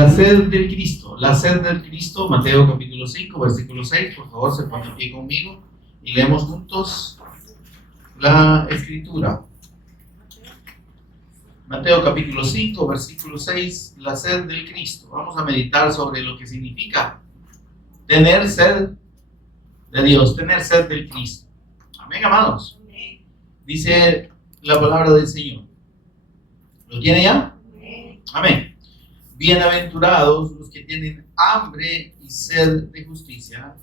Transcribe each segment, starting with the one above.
La sed del Cristo, la sed del Cristo, Mateo capítulo 5, versículo 6, por favor se pone aquí conmigo y leemos juntos la escritura. Mateo capítulo 5, versículo 6, la sed del Cristo. Vamos a meditar sobre lo que significa tener sed de Dios, tener sed del Cristo. Amén, amados. Dice la palabra del Señor. ¿Lo tiene ya? Amén. Bienaventurados los que tienen hambre y sed de justicia,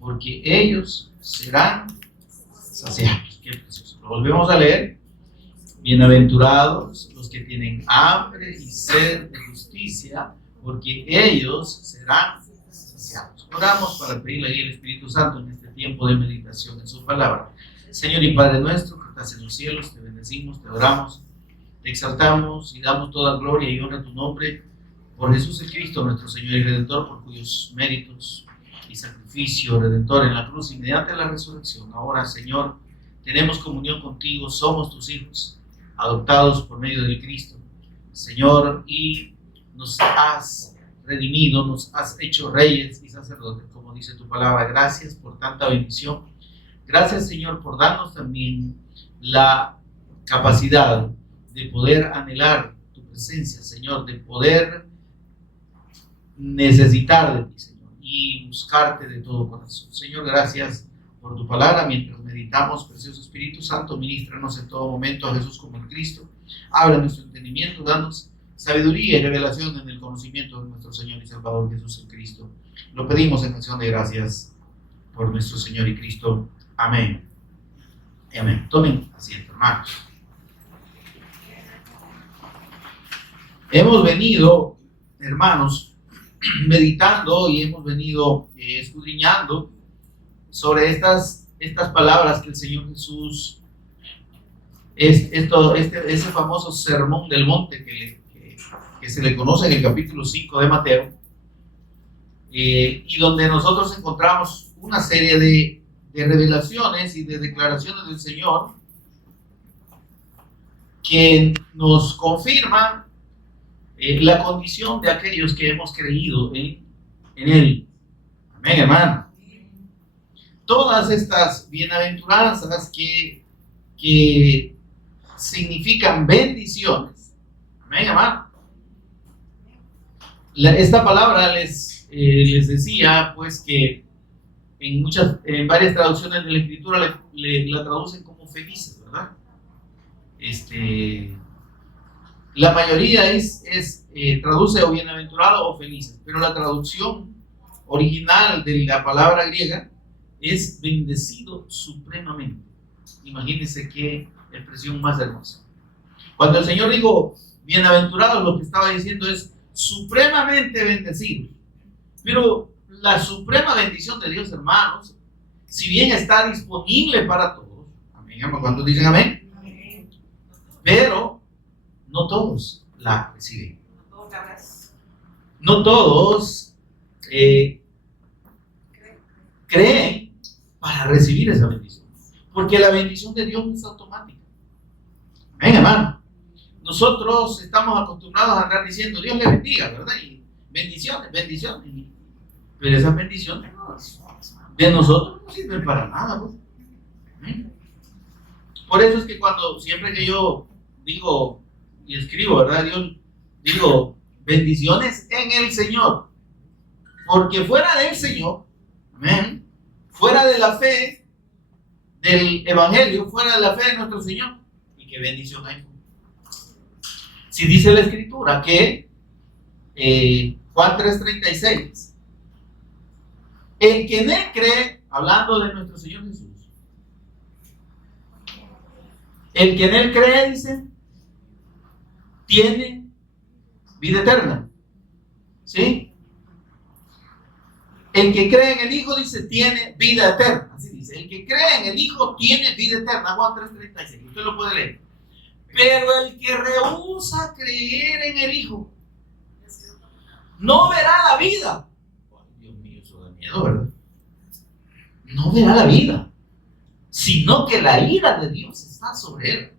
porque ellos serán saciados. Qué precioso. Lo volvemos a leer. Bienaventurados los que tienen hambre y sed de justicia, porque ellos serán saciados. Oramos para pedirle ahí al Espíritu Santo en este tiempo de meditación en su palabra. Señor y Padre nuestro que estás en los cielos, te bendecimos, te adoramos, te exaltamos y damos toda gloria y honra a tu nombre. Por Jesús el Cristo, nuestro Señor y Redentor, por cuyos méritos y sacrificio redentor en la cruz y mediante la resurrección. Ahora, Señor, tenemos comunión contigo, somos tus hijos, adoptados por medio del Cristo, Señor, y nos has redimido, nos has hecho reyes y sacerdotes, como dice tu palabra. Gracias por tanta bendición. Gracias, Señor, por darnos también la capacidad de poder anhelar tu presencia, Señor, de poder necesitar de ti, Señor, y buscarte de todo corazón. Señor, gracias por tu palabra. Mientras meditamos, precioso Espíritu Santo, ministranos en todo momento a Jesús como el Cristo. Abre nuestro entendimiento, danos sabiduría y revelación en el conocimiento de nuestro Señor y Salvador Jesús el Cristo. Lo pedimos en acción de gracias por nuestro Señor y Cristo. Amén. Amén. Tomen asiento, hermanos. Hemos venido, hermanos, meditando y hemos venido escudriñando sobre estas palabras que el Señor Jesús, ese famoso sermón del monte que se le conoce en el capítulo 5 de Mateo, y donde nosotros encontramos una serie de revelaciones y de declaraciones del Señor que nos confirman la condición de aquellos que hemos creído en Él. Amén, hermano. Todas estas bienaventuranzas que significan bendiciones. Amén, hermano. Esta palabra les decía, pues, que en varias traducciones de la Escritura la traducen como felices, ¿verdad? La mayoría traduce o bienaventurado o felices, pero la traducción original de la palabra griega es bendecido supremamente. Imagínense qué expresión más hermosa. Cuando el Señor dijo bienaventurados, lo que estaba diciendo es supremamente bendecidos. Pero la suprema bendición de Dios, hermanos, si bien está disponible para todos, amén, cuando dicen amén, pero no todos la reciben. No todos creen para recibir esa bendición. Porque la bendición de Dios no es automática. Amén, hermano. Nosotros estamos acostumbrados a andar diciendo Dios le bendiga, ¿verdad? Y bendiciones, bendiciones. Pero esas bendiciones de nosotros no sirven para nada, pues. Amén. Por eso es que siempre que yo digo y escribo, ¿verdad? Yo digo bendiciones en el Señor, porque fuera del Señor, amén, fuera de la fe del Evangelio, fuera de la fe de nuestro Señor, y qué bendición hay. Si dice la Escritura que Juan 3:36, el que en Él cree, hablando de nuestro Señor Jesús, el que en Él cree, dice, tiene vida eterna. ¿Sí? El que cree en el Hijo, dice, tiene vida eterna. Así dice, el que cree en el Hijo tiene vida eterna. Juan 3:36, usted lo puede leer. Pero el que rehúsa creer en el Hijo no verá la vida. Ay, Dios mío, eso da miedo, ¿verdad? No verá la vida, sino que la ira de Dios está sobre él.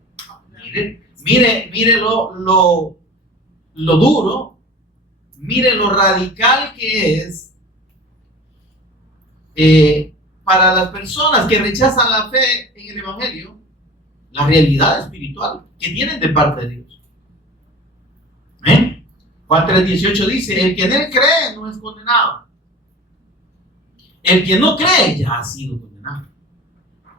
Mire lo duro mire lo radical que es para las personas que rechazan la fe en el Evangelio, la realidad espiritual que tienen de parte de Dios. ¿Eh? Juan 3:18 dice: el que en él cree no es condenado. El que no cree ya ha sido condenado.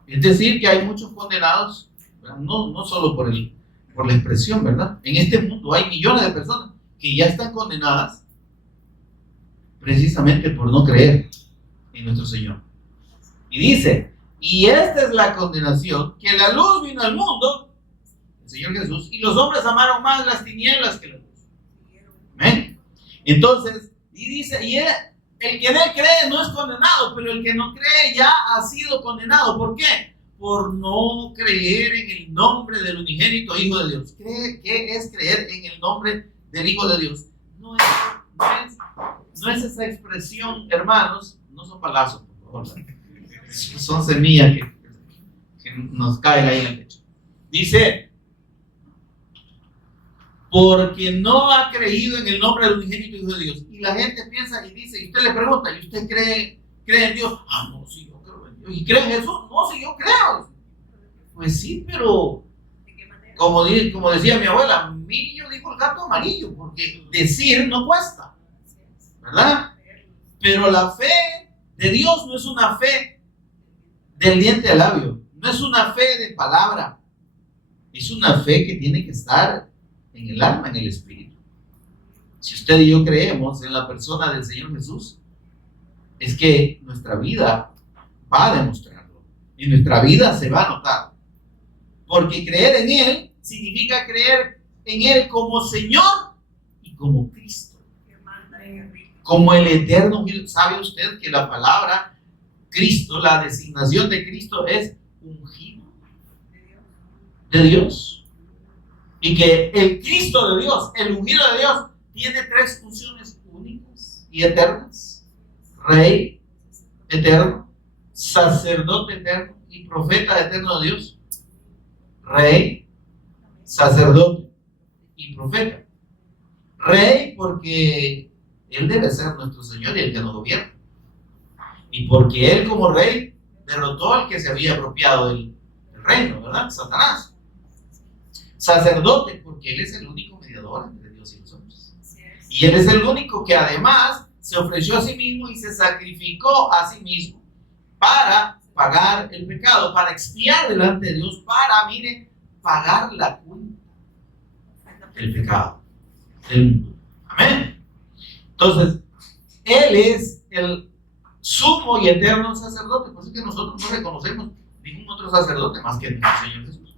Es decir, que hay muchos condenados, no solo por la expresión, ¿verdad? En este mundo hay millones de personas que ya están condenadas precisamente por no creer en nuestro Señor. Y dice: y esta es la condenación, que la luz vino al mundo, el Señor Jesús, y los hombres amaron más las tinieblas que la luz. ¿Amén? Entonces, y dice, y el que en él cree no es condenado, pero el que no cree ya ha sido condenado. ¿Por qué? Por no creer en el nombre del unigénito Hijo de Dios. ¿Qué es creer en el nombre del Hijo de Dios? No es esa expresión, hermanos, no son palazos, por favor. Son semillas que nos caen ahí en el pecho. Dice: porque no ha creído en el nombre del unigénito Hijo de Dios. Y la gente piensa y dice, y usted le pregunta, ¿y usted cree en Dios? Ah, no, sí, yo creo en Dios. ¿Y cree en Jesús? No, sí, yo creo. Pues sí, pero como decía mi abuela, a mí yo digo el gato amarillo, porque decir no cuesta, ¿verdad? Pero la fe de Dios no es una fe del diente al labio, no es una fe de palabra, es una fe que tiene que estar en el alma, en el espíritu. Si usted y yo creemos en la persona del Señor Jesús, es que nuestra vida va a demostrarlo, y nuestra vida se va a notar, porque creer en Él significa creer en Él como Señor y como Cristo, como el eterno. ¿Sabe usted que la palabra Cristo, la designación de Cristo, es ungido de Dios? Y que el Cristo de Dios, el ungido de Dios, tiene tres funciones únicas y eternas: Rey eterno, sacerdote eterno y profeta eterno de Dios. Rey, sacerdote y profeta. Rey porque Él debe ser nuestro Señor y el que nos gobierna. Y porque Él como Rey derrotó al que se había apropiado del reino, ¿verdad? Satanás. Sacerdote porque Él es el único mediador entre Dios y los hombres. Y Él es el único que además se ofreció a sí mismo y se sacrificó a sí mismo para pagar el pecado, para expiar delante de Dios, para, pagar la cuenta del pecado del mundo. Amén. Entonces, Él es el sumo y eterno sacerdote. Por eso que nosotros no reconocemos ningún otro sacerdote más que el Señor Jesús.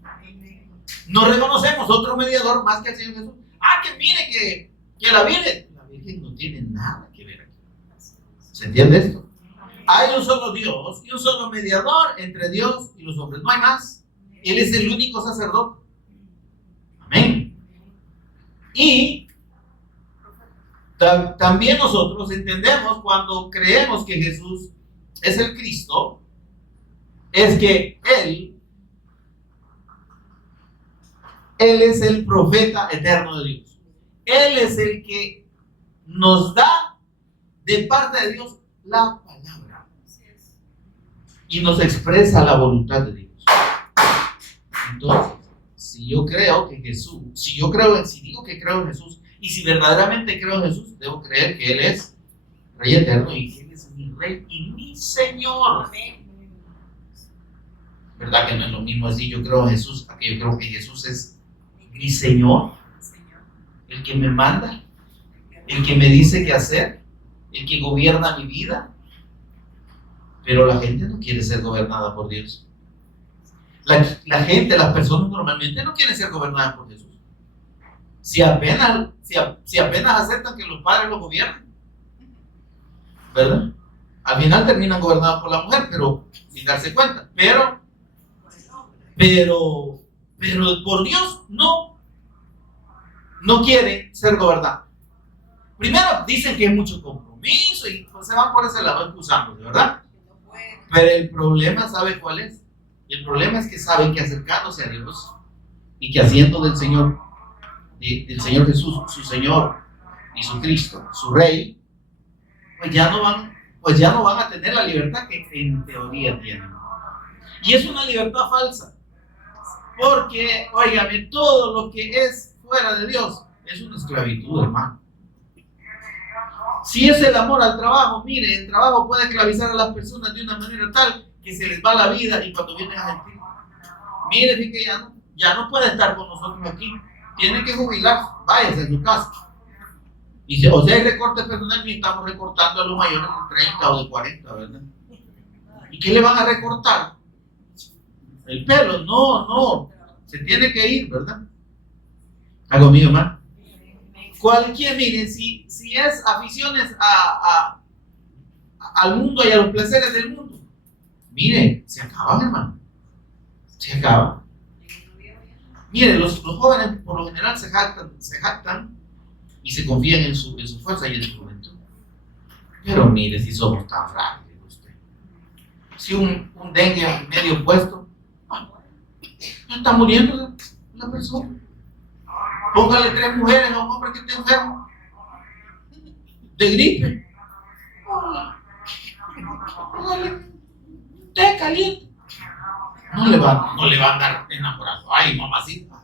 No reconocemos otro mediador más que el Señor Jesús. Que mire que la Virgen no tiene nada que ver aquí. ¿Se entiende esto? Hay un solo Dios y un solo mediador entre Dios y los hombres. No hay más. Él es el único sacerdote. Amén. Y también nosotros entendemos, cuando creemos que Jesús es el Cristo, es que Él es el profeta eterno de Dios. Él es el que nos da de parte de Dios la palabra y nos expresa la voluntad de Dios. Entonces, si yo creo que Jesús, si digo que creo en Jesús, y si verdaderamente creo en Jesús, debo creer que Él es Rey eterno y que Él es mi Rey y mi Señor. ¿Verdad que no es lo mismo decir yo creo en Jesús a que yo creo que Jesús es mi Señor, el que me manda, el que me dice qué hacer, el que gobierna mi vida? Pero la gente no quiere ser gobernada por Dios. La gente, las personas normalmente no quieren ser gobernadas por Jesús. Si apenas aceptan que los padres los gobiernen, ¿verdad? Al final terminan gobernados por la mujer, pero sin darse cuenta. Pero por Dios no quieren ser gobernados. Primero dicen que hay mucho compromiso y pues se van por ese lado excusándose, ¿verdad? Pero el problema, ¿sabe cuál es? El problema es que saben que acercándose a Dios y que haciendo del Señor Jesús su Señor y su Cristo, su Rey, pues ya no van a tener la libertad que en teoría tienen. Y es una libertad falsa. Porque, óigame, todo lo que es fuera de Dios es una esclavitud, hermano. Si es el amor al trabajo, mire, el trabajo puede esclavizar a las personas de una manera tal que se les va la vida y cuando vienen a sentir, mire, que ya no puede estar con nosotros aquí, tiene que jubilarse, váyase a su casa. Y o sea, hay recortes personales y estamos recortando a los mayores de 30 o de 40, ¿verdad? ¿Y qué le van a recortar? El pelo, no, se tiene que ir, ¿verdad? Algo mío, hermano. Cualquier, miren, si es aficiones al mundo y a los placeres del mundo, miren, se acaban, hermano. Se acaban. Miren, los jóvenes por lo general se jactan y se confían en su fuerza y en su juventud. Pero mire, si somos tan frágiles, usted. Si un dengue medio puesto, ya está muriendo la persona. Póngale 3 mujeres a un hombre que esté enfermo de gripe. Póngale té caliente. No le va a andar enamorado. Ay, mamacita.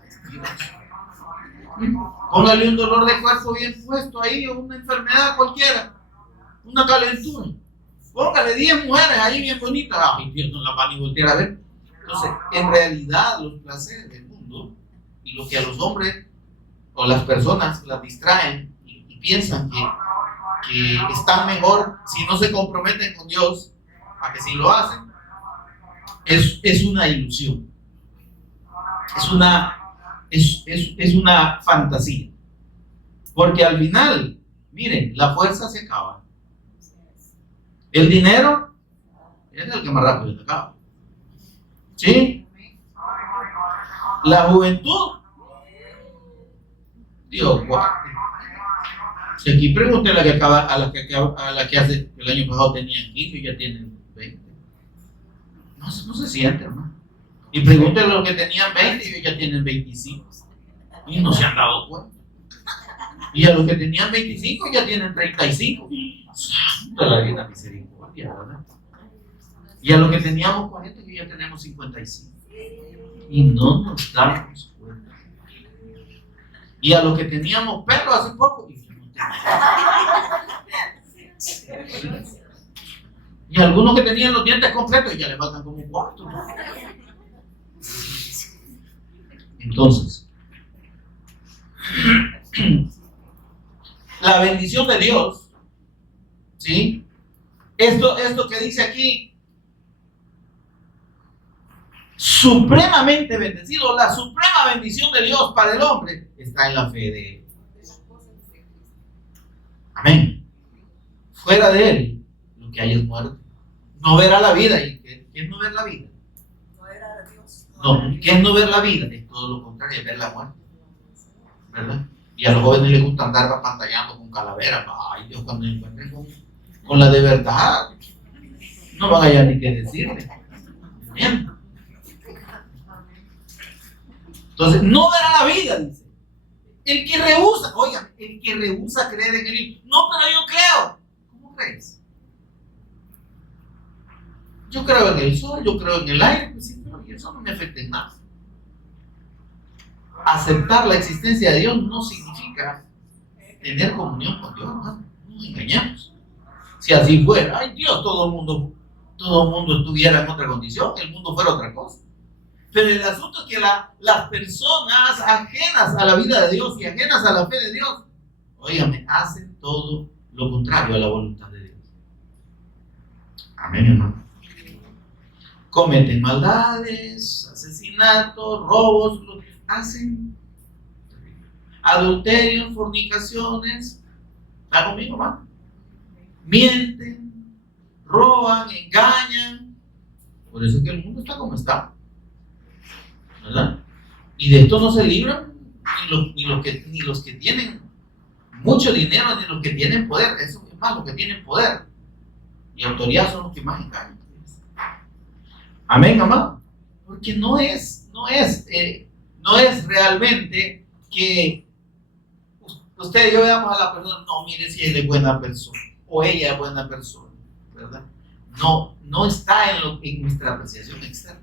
Póngale un dolor de cuerpo bien puesto ahí, o una enfermedad cualquiera, una calentura. Póngale 10 mujeres ahí bien bonitas. Ay, Dios, no la van a ni voltear a ver. Entonces, en realidad, los placeres del mundo y lo que a los hombres o las personas las distraen y piensan que están mejor si no se comprometen con Dios, a que si lo hacen, es una ilusión, es una fantasía, porque al final, miren, la fuerza se acaba, el dinero es el que más rápido se acaba, ¿sí? La juventud, Dios guarde. Si aquí pregúntele a la que hace el año pasado tenían 15 y ya tienen 20. No se siente, hermano. Y pregúntele a los que tenían 20 y ya tienen 25. Y no se han dado cuenta. Y a los que tenían 25 ya tienen 35. Santa la vida misericordia, ¿verdad? Y a los que teníamos 40 y ya tenemos 55. Y no nos damos cuenta. Y a los que teníamos pelo hace poco, y algunos que tenían los dientes completos y ya le faltan como 4. Entonces, la bendición de Dios, ¿sí? Esto que dice aquí, supremamente bendecido, la suprema bendición de Dios para el hombre está en la fe de él. Amén. Fuera de él, lo que hay es muerte. No verá la vida. ¿Y qué es no ver la vida? No era de Dios. No, ¿qué es no ver la vida? Es todo lo contrario, es ver la muerte. ¿Verdad? Y a los jóvenes les gusta andar apantallando con calaveras. Ay, Dios, cuando se encuentren con la de verdad, no van a hallar ni qué decirle. Bien. Entonces, no verá la vida, dice. El que rehúsa, oigan, el que rehúsa creer en el Hijo. No, pero yo creo. ¿Cómo crees? Yo creo en el sol, yo creo en el aire, pues sí, pero eso no me afecta en nada. Aceptar la existencia de Dios no significa tener comunión con Dios, hermano. No nos engañamos. Si así fuera, ay Dios, todo el mundo estuviera en otra condición, el mundo fuera otra cosa. Pero el asunto es que las personas ajenas a la vida de Dios y ajenas a la fe de Dios, óigame, hacen todo lo contrario a la voluntad de Dios. Amén, hermano. Cometen maldades, asesinatos, robos, hacen adulterios, fornicaciones. ¿Está conmigo, hermano? Mienten, roban, engañan. Por eso es que el mundo está como está, ¿verdad? Y de esto no se libran ni los que tienen mucho dinero, ni los que tienen poder. Eso es más, los que tienen poder y autoridad son los que más engañan. Amén, amado. Porque no es realmente que usted y yo veamos a la persona, no, mire si él es buena persona o ella es buena persona, ¿verdad? No está en nuestra apreciación externa.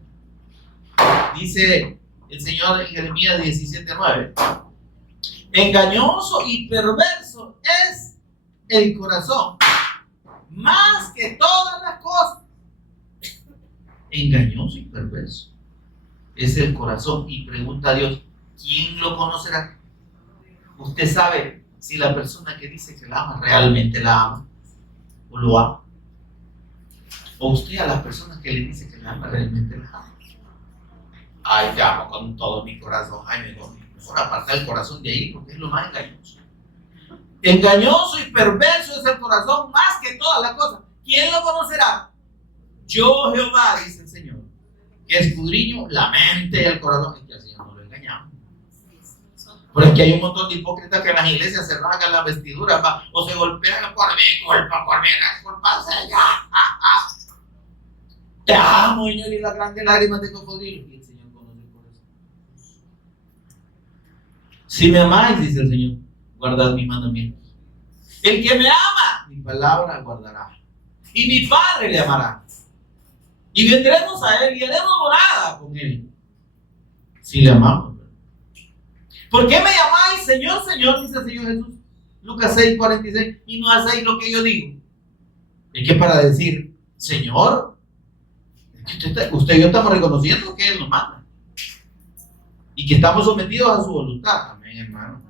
Dice el Señor en Jeremías 17:9, engañoso y perverso es el corazón, más que todas las cosas. Engañoso y perverso es el corazón. Y pregunta a Dios, ¿quién lo conocerá? Usted sabe si la persona que dice que la ama realmente la ama o lo ama. O usted a las personas que le dice que la ama realmente la ama. Ay, te amo con todo mi corazón. Ay, mejor apartar el corazón de ahí porque es lo más engañoso. Engañoso y perverso es el corazón más que todas las cosas. ¿Quién lo conocerá? Yo, Jehová, dice el Señor, que escudriño la mente y el corazón. Es que al Señor no lo engañamos. Pero es que hay un montón de hipócritas que en las iglesias se rasgan las vestiduras o se golpean por mi culpa, Señor. Te amo, Señor, y las grandes lágrimas de cocodrilo. Y el Señor conoce el corazón. Si me amáis, dice el Señor, guardad mis mandamientos. El que me ama, mi palabra guardará. Y mi Padre le amará. Y vendremos a Él y haremos morada con Él. Si le amamos. ¿Por qué me llamáis Señor, Señor? Dice el Señor Jesús. Lucas 6:46. Y no hacéis lo que yo digo. Es que para decir, Señor, usted y yo estamos reconociendo que Él nos manda. Y que estamos sometidos a su voluntad. Amén, hermano.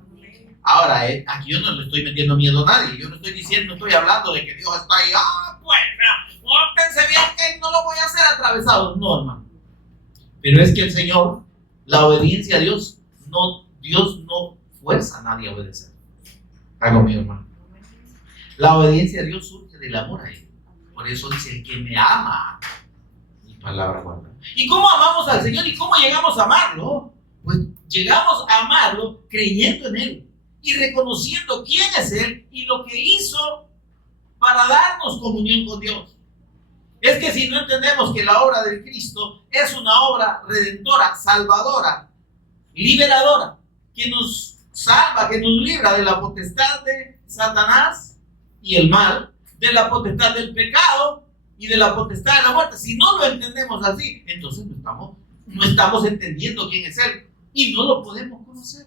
Ahora, aquí yo no le estoy metiendo miedo a nadie. Yo no estoy diciendo, no estoy hablando de que Dios está ahí. Pues, pórtense bien que no lo voy a hacer atravesado. No, hermano. Pero es que el Señor, la obediencia a Dios no fuerza a nadie a obedecer. Está conmigo, hermano. La obediencia a Dios surge del amor a Él. Por eso dice, el que me ama, mi palabra guarda. ¿Y cómo amamos al Señor? ¿Y cómo llegamos a amarlo? Pues llegamos a amarlo creyendo en Él y reconociendo quién es Él y lo que hizo para darnos comunión con Dios. Es que si no entendemos que la obra del Cristo es una obra redentora, salvadora, liberadora, que nos salva, que nos libra de la potestad de Satanás y el mal, de la potestad del pecado y de la potestad de la muerte. Si no lo entendemos así, entonces no estamos entendiendo quién es Él y no lo podemos conocer.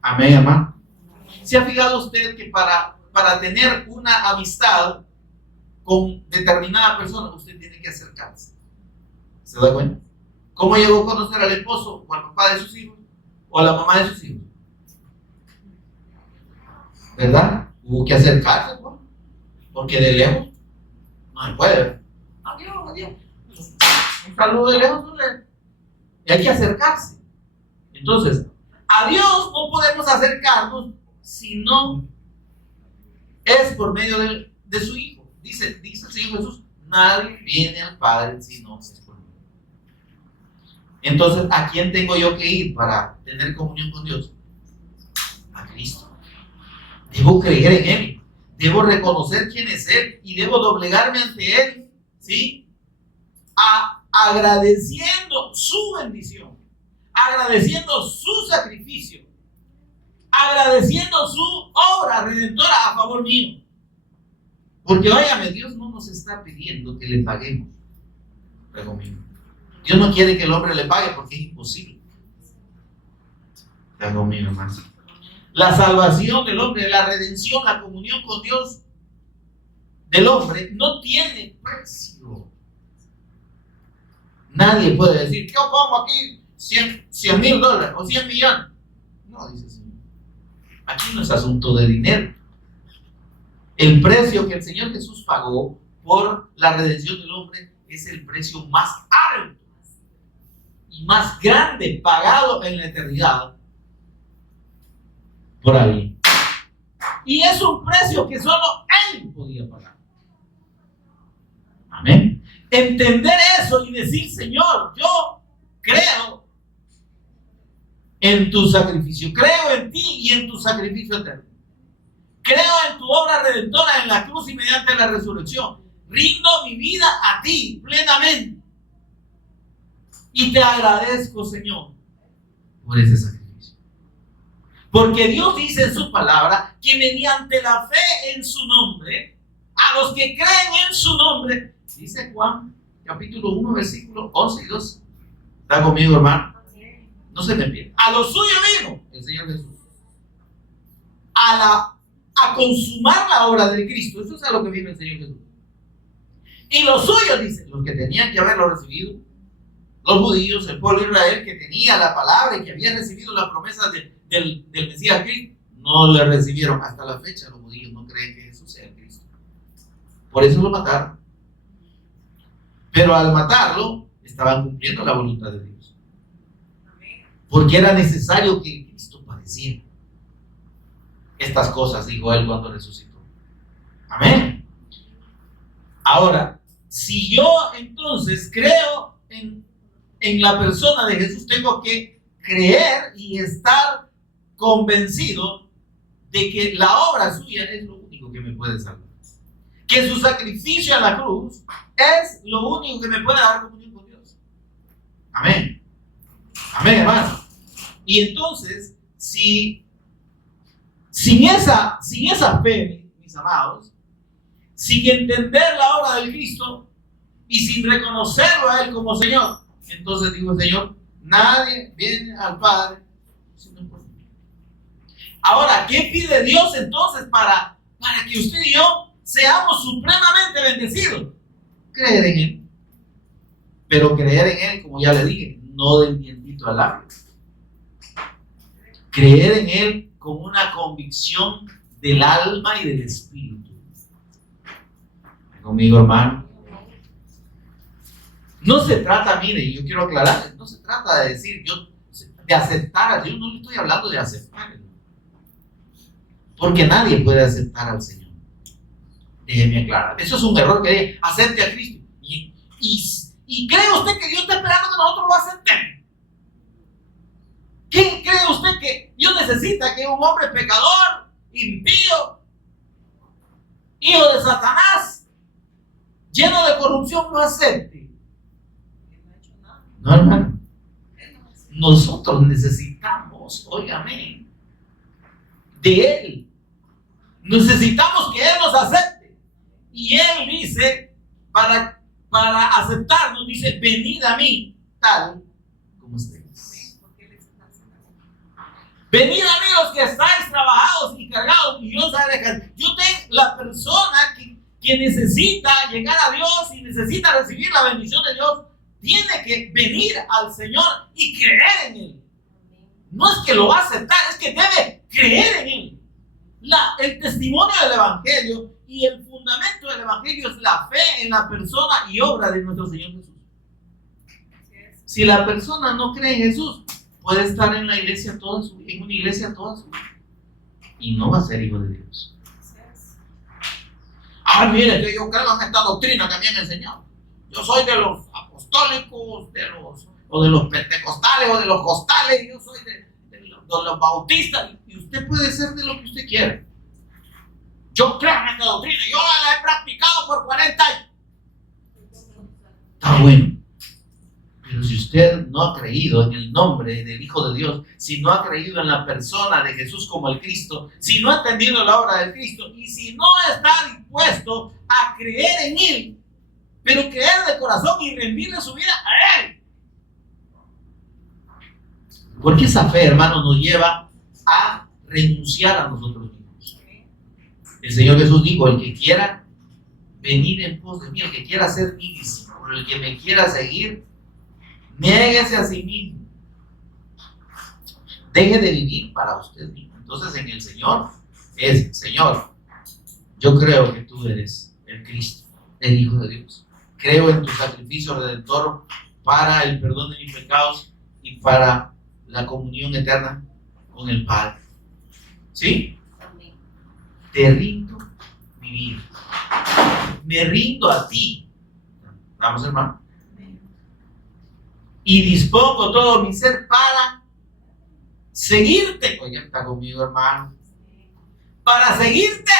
Amén, hermano. ¿Se ha fijado usted que para tener una amistad con determinada persona, usted tiene que acercarse? ¿Se da cuenta? ¿Cómo llegó a conocer al esposo o al papá de sus hijos o a la mamá de sus hijos? ¿Verdad? Hubo que acercarse, ¿no? Porque de lejos no se puede ver. Adiós. Un saludo de lejos no le... Y hay que acercarse. Entonces, a Dios no podemos acercarnos si no es por medio de su Hijo. Dice el Señor Jesús, nadie viene al Padre si no es por mí. Entonces, ¿a quién tengo yo que ir para tener comunión con Dios? A Cristo. Debo creer en Él, debo reconocer quién es Él y debo doblegarme ante Él, ¿sí? Agradeciendo su bendición, agradeciendo su sacrificio, agradeciendo su obra redentora a favor mío. Porque óyame, Dios no nos está pidiendo que le paguemos. Dios no quiere que el hombre le pague porque es imposible. Está conmigo, hermano. La salvación del hombre, la redención, la comunión con Dios del hombre no tiene precio. Nadie puede decir, yo pongo aquí $100,000 o 100 millones. No, dice el Señor. Aquí no es asunto de dinero. El precio que el Señor Jesús pagó por la redención del hombre es el precio más alto y más grande pagado en la eternidad por alguien. Y es un precio que solo Él podía pagar. Amén. Entender eso y decir, Señor, yo creo en tu sacrificio, creo en ti y en tu sacrificio eterno. Creo en tu obra redentora en la cruz y mediante la resurrección. Rindo mi vida a ti plenamente. Y te agradezco, Señor, por ese sacrificio. Porque Dios dice en su palabra que mediante la fe en su nombre, a los que creen en su nombre, dice Juan capítulo 1, versículos 11 y 12. ¿Está conmigo, hermano? No se me pierda. A lo suyo vino el Señor Jesús. A consumar la obra de Cristo. Eso es a lo que vino el Señor Jesús. Y los suyos, dice, los que tenían que haberlo recibido, los judíos, el pueblo de Israel, que tenía la palabra y que había recibido las promesas del Mesías Cristo, no le recibieron. Hasta la fecha los judíos no creen que Jesús sea el Cristo. Por eso lo mataron. Pero al matarlo, estaban cumpliendo la voluntad de Dios. Porque era necesario que Cristo padeciera. Estas cosas dijo él cuando resucitó. Amén. Ahora, si yo entonces creo en la persona de Jesús, tengo que creer y estar convencido de que la obra suya es lo único que me puede salvar. Que su sacrificio a la cruz es lo único que me puede dar comunión con Dios. Amén. Amén, hermano. Y entonces, sin esa fe, mis amados, sin entender la obra del Cristo y sin reconocerlo a Él como Señor, entonces digo, Señor, nadie viene al Padre sino por mí. Ahora, ¿qué pide Dios entonces para que usted y yo seamos supremamente bendecidos? Creer en Él. Pero creer en Él, como ya le dije, no del dientito al labio. Creer en Él con una convicción del alma y del espíritu. Conmigo, hermano. No se trata, mire, yo quiero aclarar, no se trata de decir, de aceptar a Dios, no le estoy hablando de aceptar. Porque nadie puede aceptar al Señor. Déjeme aclarar. Eso es un error que acepte a Cristo. ¿Y cree usted que Dios está esperando que nosotros lo aceptemos? ¿Quién cree usted que Dios necesita que un hombre pecador, impío, hijo de Satanás, lleno de corrupción, lo acepte? No, hermano. Nosotros necesitamos, óigame, de Él. Necesitamos que Él nos acepte. Y Él dice, para aceptarnos, dice, venid a mí, tal como estéis. Venid a mí los que estáis trabajados y cargados, y yo os haré descansar. Yo tengo la persona que necesita llegar a Dios y necesita recibir la bendición de Dios, tiene que venir al Señor y creer en Él. No es que lo va a aceptar, es que debe creer en Él. El testimonio del Evangelio y el fundamento del Evangelio es la fe en la persona y obra de nuestro Señor Jesús. Si la persona no cree en Jesús, puede estar en la iglesia en una iglesia toda su vida y no va a ser hijo de Dios. Mire, que yo creo en esta doctrina que me han enseñado. Yo soy de los apostólicos, de los pentecostales o de los costales, yo soy de los bautistas, y usted puede ser de lo que usted quiera. Yo creo en esta doctrina, yo la he practicado por 40 años. Está bueno. Pero si usted no ha creído en el nombre del Hijo de Dios, si no ha creído en la persona de Jesús como el Cristo, si no ha entendido la obra del Cristo y si no está dispuesto a creer en Él, pero creer de corazón y rendirle su vida a Él. Porque esa fe, hermano, nos lleva a renunciar a nosotros mismos. El Señor Jesús dijo, el que quiera venir en pos de mí, el que quiera ser mi discípulo, el que me quiera seguir, niéguese a sí mismo. Deje de vivir para usted mismo. Entonces en el Señor es, Señor, yo creo que tú eres el Cristo, el Hijo de Dios. Creo en tu sacrificio redentor para el perdón de mis pecados y para la comunión eterna con el Padre. ¿Sí? Te rindo mi vida. Me rindo a ti. Vamos, hermano. Y dispongo todo mi ser para seguirte. Oye, está conmigo, hermano. Para seguirte,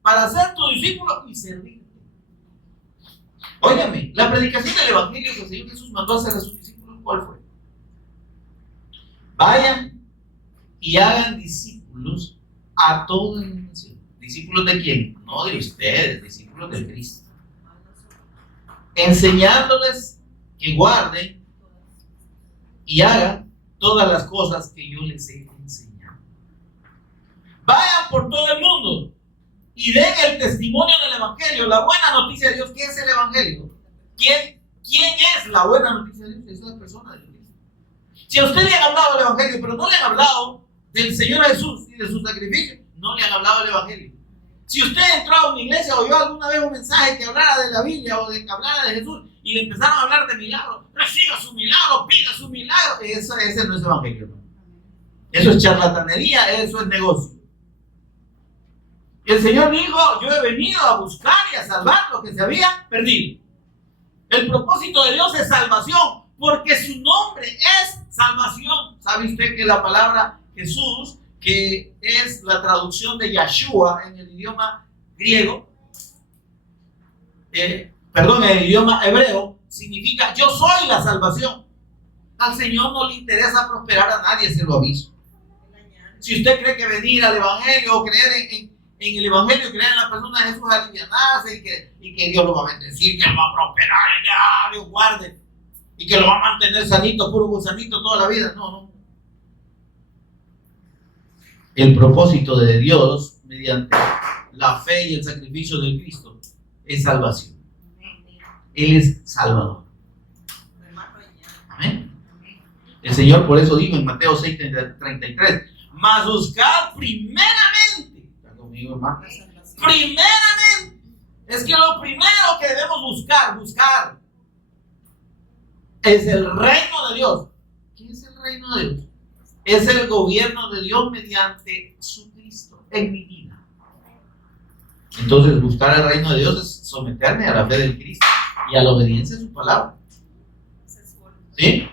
para ser tu discípulo y servirte. Óigame, la predicación del Evangelio que el Señor Jesús mandó a hacer a sus discípulos, ¿cuál fue? Vayan y hagan discípulos a todas las naciones. ¿Discípulos de quién? No de ustedes, discípulos de Cristo. Enseñándoles que guarden y hagan todas las cosas que yo les he enseñado. Vayan por todo el mundo y den el testimonio del Evangelio, la buena noticia de Dios. ¿Qué es el Evangelio? ¿Quién es la buena noticia de Dios? Es la persona de Cristo. Si a usted le han hablado del Evangelio, pero no le han hablado del Señor Jesús y de su sacrificio, no le han hablado del Evangelio. Si usted entró a una iglesia o oyó alguna vez un mensaje que hablara de la Biblia o de que hablara de Jesús y le empezaron a hablar de milagros, reciba su milagro, pida su milagro, ese no es Evangelio. ¿No? Eso es charlatanería, eso es negocio. El Señor dijo: yo he venido a buscar y a salvar lo que se había perdido. El propósito de Dios es salvación, porque su nombre es salvación. ¿Sabe usted que la palabra Jesús, que es la traducción de Yahshua en el idioma griego, en el idioma hebreo, significa yo soy la salvación? Al Señor no le interesa prosperar a nadie, se lo aviso. Si usted cree que venir al Evangelio o creer en el Evangelio, creer en la persona de Jesús, alivianarse y que Dios lo va a bendecir, que lo va a prosperar y que Dios guarde y que lo va a mantener sanito, puro gusanito toda la vida. No. El propósito de Dios mediante la fe y el sacrificio de Cristo es salvación. Él es Salvador. Amén. El Señor por eso dijo en Mateo 6:33: mas buscad primeramente, ¿está conmigo, hermano? Primeramente, es que lo primero que debemos buscar es el reino de Dios. ¿Qué es el reino de Dios? Es el gobierno de Dios mediante su Cristo en mi vida. Entonces, buscar el reino de Dios es someterme a la fe del Cristo y a la obediencia de su palabra. ¿Sí?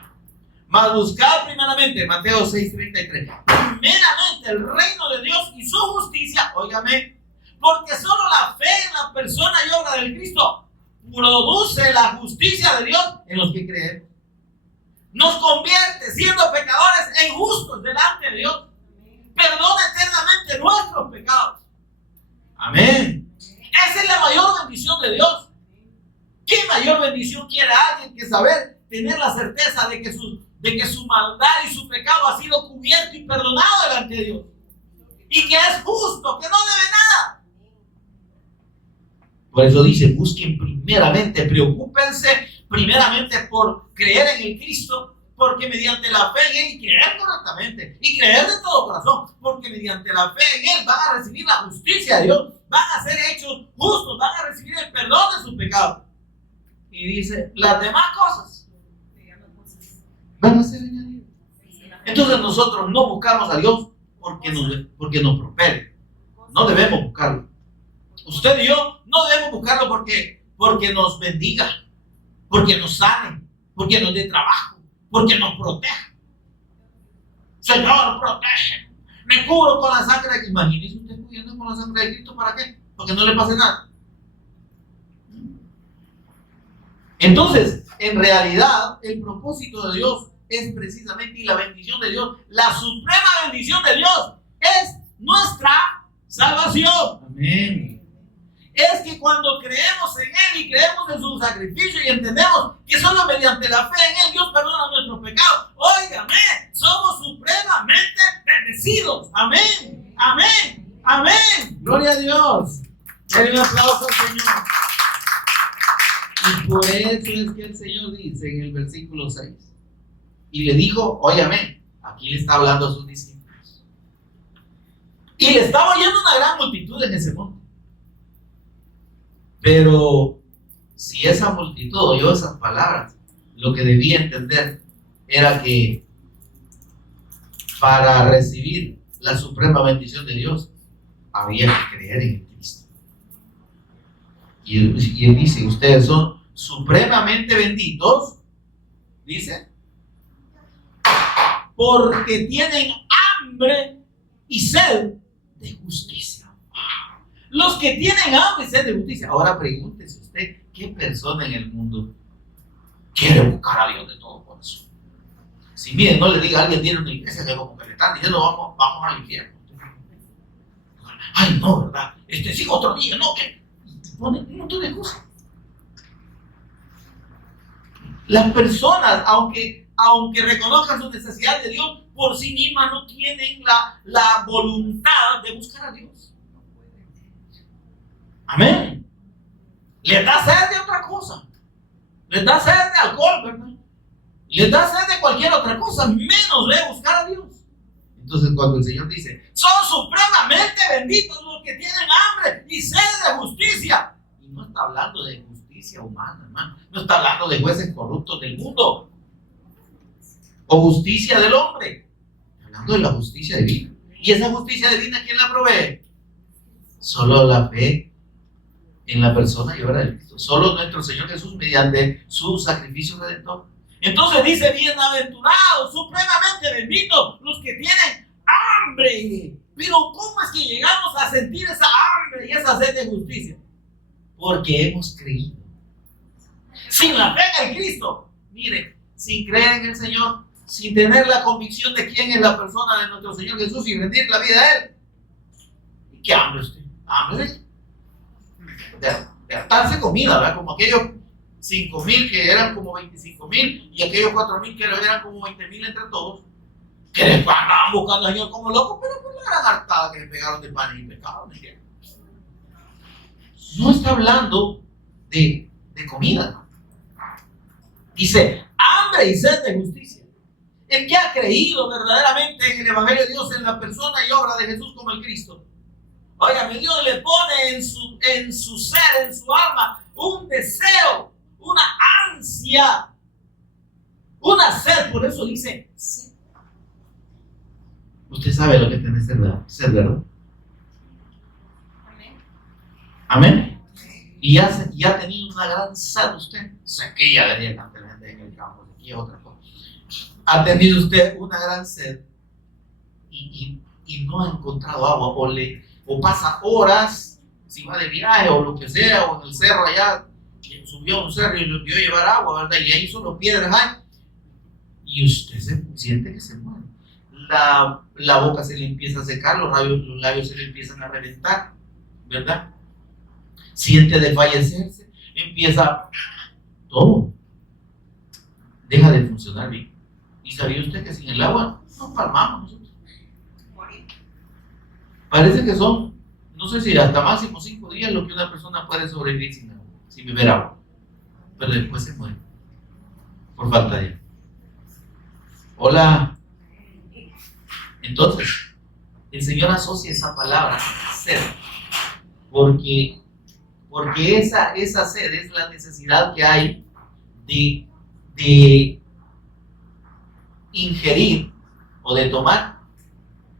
Mas buscad primeramente, Mateo 6:33, primeramente el reino de Dios y su justicia, óigame, porque solo la fe en la persona y obra del Cristo produce la justicia de Dios en los que creemos. Nos convierte, siendo pecadores, en justos delante de Dios. Perdona eternamente nuestros pecados. Amén. Esa es la mayor bendición de Dios. ¿Qué mayor bendición quiere alguien que saber, tener la certeza de que su maldad y su pecado ha sido cubierto y perdonado delante de Dios? Y que es justo, que no debe nada. Por eso dice: busquen primeramente, preocúpense primeramente por creer en el Cristo, porque mediante la fe en Él, y creer correctamente, y creer de todo corazón, porque mediante la fe en Él van a recibir la justicia de Dios, van a ser hechos justos, van a recibir el perdón de sus pecados. Y dice: las demás cosas van a ser añadidas. Entonces nosotros no buscamos a Dios porque nos prospere. No debemos buscarlo. Usted y yo no debemos buscarlo porque nos bendiga, porque nos sane, porque nos dé trabajo, porque nos proteja. Señor, protege. Me cubro con la sangre de Cristo. Imagínese usted cubriendo con la sangre de Cristo, ¿para qué? Porque no le pase nada. Entonces, en realidad, el propósito de Dios es precisamente, y la bendición de Dios, la suprema bendición de Dios, es nuestra salvación. Amén. Es que cuando creemos en Él y creemos en su sacrificio y entendemos que solo mediante la fe en Él Dios perdona nuestros pecados, óigame, somos supremamente bendecidos. Amén, amén, amén. Gloria a Dios. Denle un aplauso al Señor. Y por eso es que el Señor dice en el versículo 6, y le dijo, óigame, aquí le está hablando a sus discípulos. Y le estaba oyendo una gran multitud en ese monte. Pero si esa multitud oyó esas palabras, lo que debía entender era que para recibir la suprema bendición de Dios había que creer en el Cristo. Y él dice: ustedes son supremamente benditos, dice, porque tienen hambre y sed de justicia. Los que tienen hambre y sed de justicia. Ahora pregúntese usted, ¿qué persona en el mundo quiere buscar a Dios de todo corazón? Si miren, no le diga a alguien tiene una iglesia que como que le están diciendo vamos al infierno. Ay, no, ¿verdad? Sí, otro día, no, que pone un montón de cosas. Las personas, aunque reconozcan su necesidad de Dios, por sí mismas no tienen la voluntad de buscar a Dios. Amén. Les da sed de otra cosa. Les da sed de alcohol, ¿verdad? Les da sed de cualquier otra cosa, menos de buscar a Dios. Entonces, cuando el Señor dice, son supremamente benditos los que tienen hambre y sed de justicia. Y no está hablando de justicia humana, hermano. No está hablando de jueces corruptos del mundo o justicia del hombre. Está hablando de la justicia divina. ¿Y esa justicia divina quién la provee? Solo la fe en la persona y obra de Cristo. Solo nuestro Señor Jesús mediante su sacrificio redentor. Entonces dice, bienaventurados, supremamente benditos los que tienen hambre. Pero ¿cómo es que llegamos a sentir esa hambre y esa sed de justicia? Porque hemos creído. Sin la fe en el Cristo, mire, sin creer en el Señor, sin tener la convicción de quién es la persona de nuestro Señor Jesús y rendir la vida a Él. ¿Y qué hambre usted? Hambre de hartarse comida, ¿verdad? Como aquellos 5,000 que eran como 25,000 y aquellos 4,000 que eran como 20,000 entre todos, que después andaban buscando al Señor como locos, pero por la gran hartada que le pegaron de pan y pecado. No está hablando de comida, ¿no? Dice, hambre y sed de justicia. El que ha creído verdaderamente en el Evangelio de Dios, en la persona y obra de Jesús como el Cristo. Óigame, Dios le pone en su ser, en su alma, un deseo, una ansia, una sed. Por eso dice sed. Usted sabe lo que tiene sed, ¿verdad? Amén. Amén. Y ha tenido una gran sed usted. Sequía de día tanta gente en el campo. Aquí es otra cosa. Ha tenido usted una gran sed y no ha encontrado agua o pasa horas, si va de viaje o lo que sea, o en el cerro allá, subió a un cerro y le dio llevar agua, ¿verdad? Y ahí solo piedras hay. Y usted siente que se muere. La boca se le empieza a secar, los labios se le empiezan a reventar, ¿verdad? Siente desfallecerse, empieza todo. Deja de funcionar bien. ¿Y sabía usted que sin el agua nos palmamos nosotros? Parece que son, no sé si hasta máximo 5 días lo que una persona puede sobrevivir sin beber agua. Pero después se muere por falta de agua. Hola. Entonces, el Señor asocia esa palabra sed, porque esa sed es la necesidad que hay de ingerir o de tomar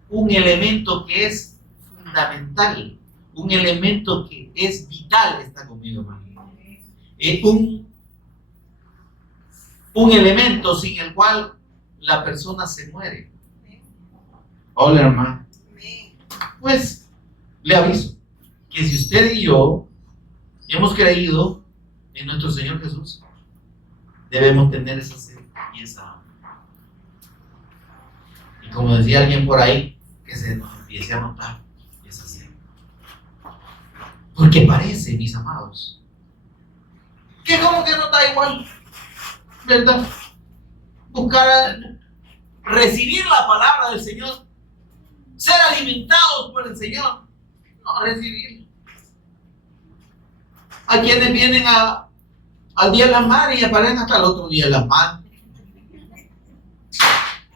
un elemento que es fundamental, un elemento que es vital. Está conmigo, hermano. Un elemento sin el cual la persona se muere. Hola, hermano. Pues le aviso que si usted y yo hemos creído en nuestro Señor Jesús, debemos tener esa sed y esa hambre. Y como decía alguien por ahí, que se nos empiece a notar esa sed. Porque parece, mis amados, que como que no está igual, ¿verdad? Buscar recibir la palabra del Señor, ser alimentados por el Señor, no recibir. A quienes vienen al Día de las Madres y aparecen hasta el otro Día de las Madres.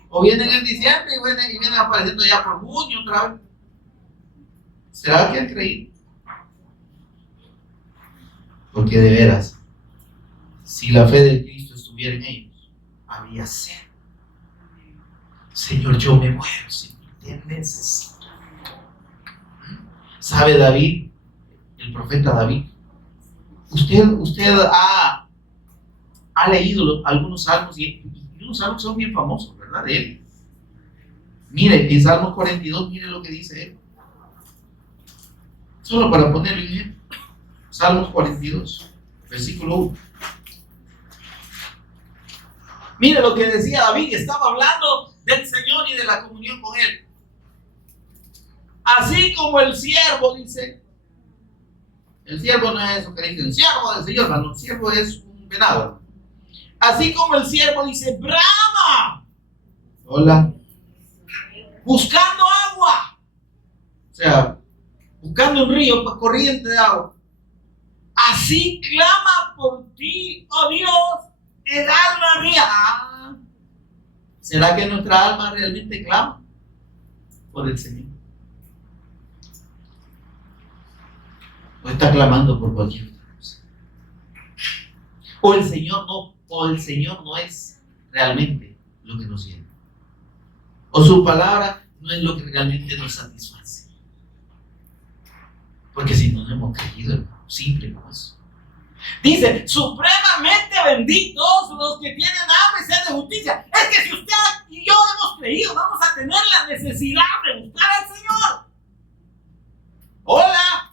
O vienen en diciembre y vienen apareciendo ya por junio otra vez. ¿Será que han creído? Porque de veras, si la fe del Cristo estuviera en ellos, habría sed. Señor, yo me muero, Señor, te necesito. ¿Sabe David, el profeta David? Usted ha leído algunos salmos y los salmos son bien famosos, ¿verdad? De él. Mire, en Salmos 42, mire lo que dice él. Solo para ponerlo en ejemplo. Salmos 42, versículo 1. Mire lo que decía David, estaba hablando del Señor y de la comunión con Él. Así como el siervo, dice, el siervo no es eso que dicen, siervo del Señor, hermano, el siervo es un venado. Así como el siervo dice, brama, hola, buscando agua, o sea, buscando un río, pues, corriente de agua. Así clama por ti, oh Dios, el alma mía. ¿Será que nuestra alma realmente clama por el Señor? ¿O está clamando por cualquier otra cosa? ¿O el Señor no es realmente lo que nos llena? ¿O su palabra no es lo que realmente nos satisface? Porque si no hemos creído, hermano, simple como eso. Dice, supremamente benditos los que tienen hambre y sed de justicia. Es que si usted y yo hemos creído, vamos a tener la necesidad de buscar al Señor. Hola.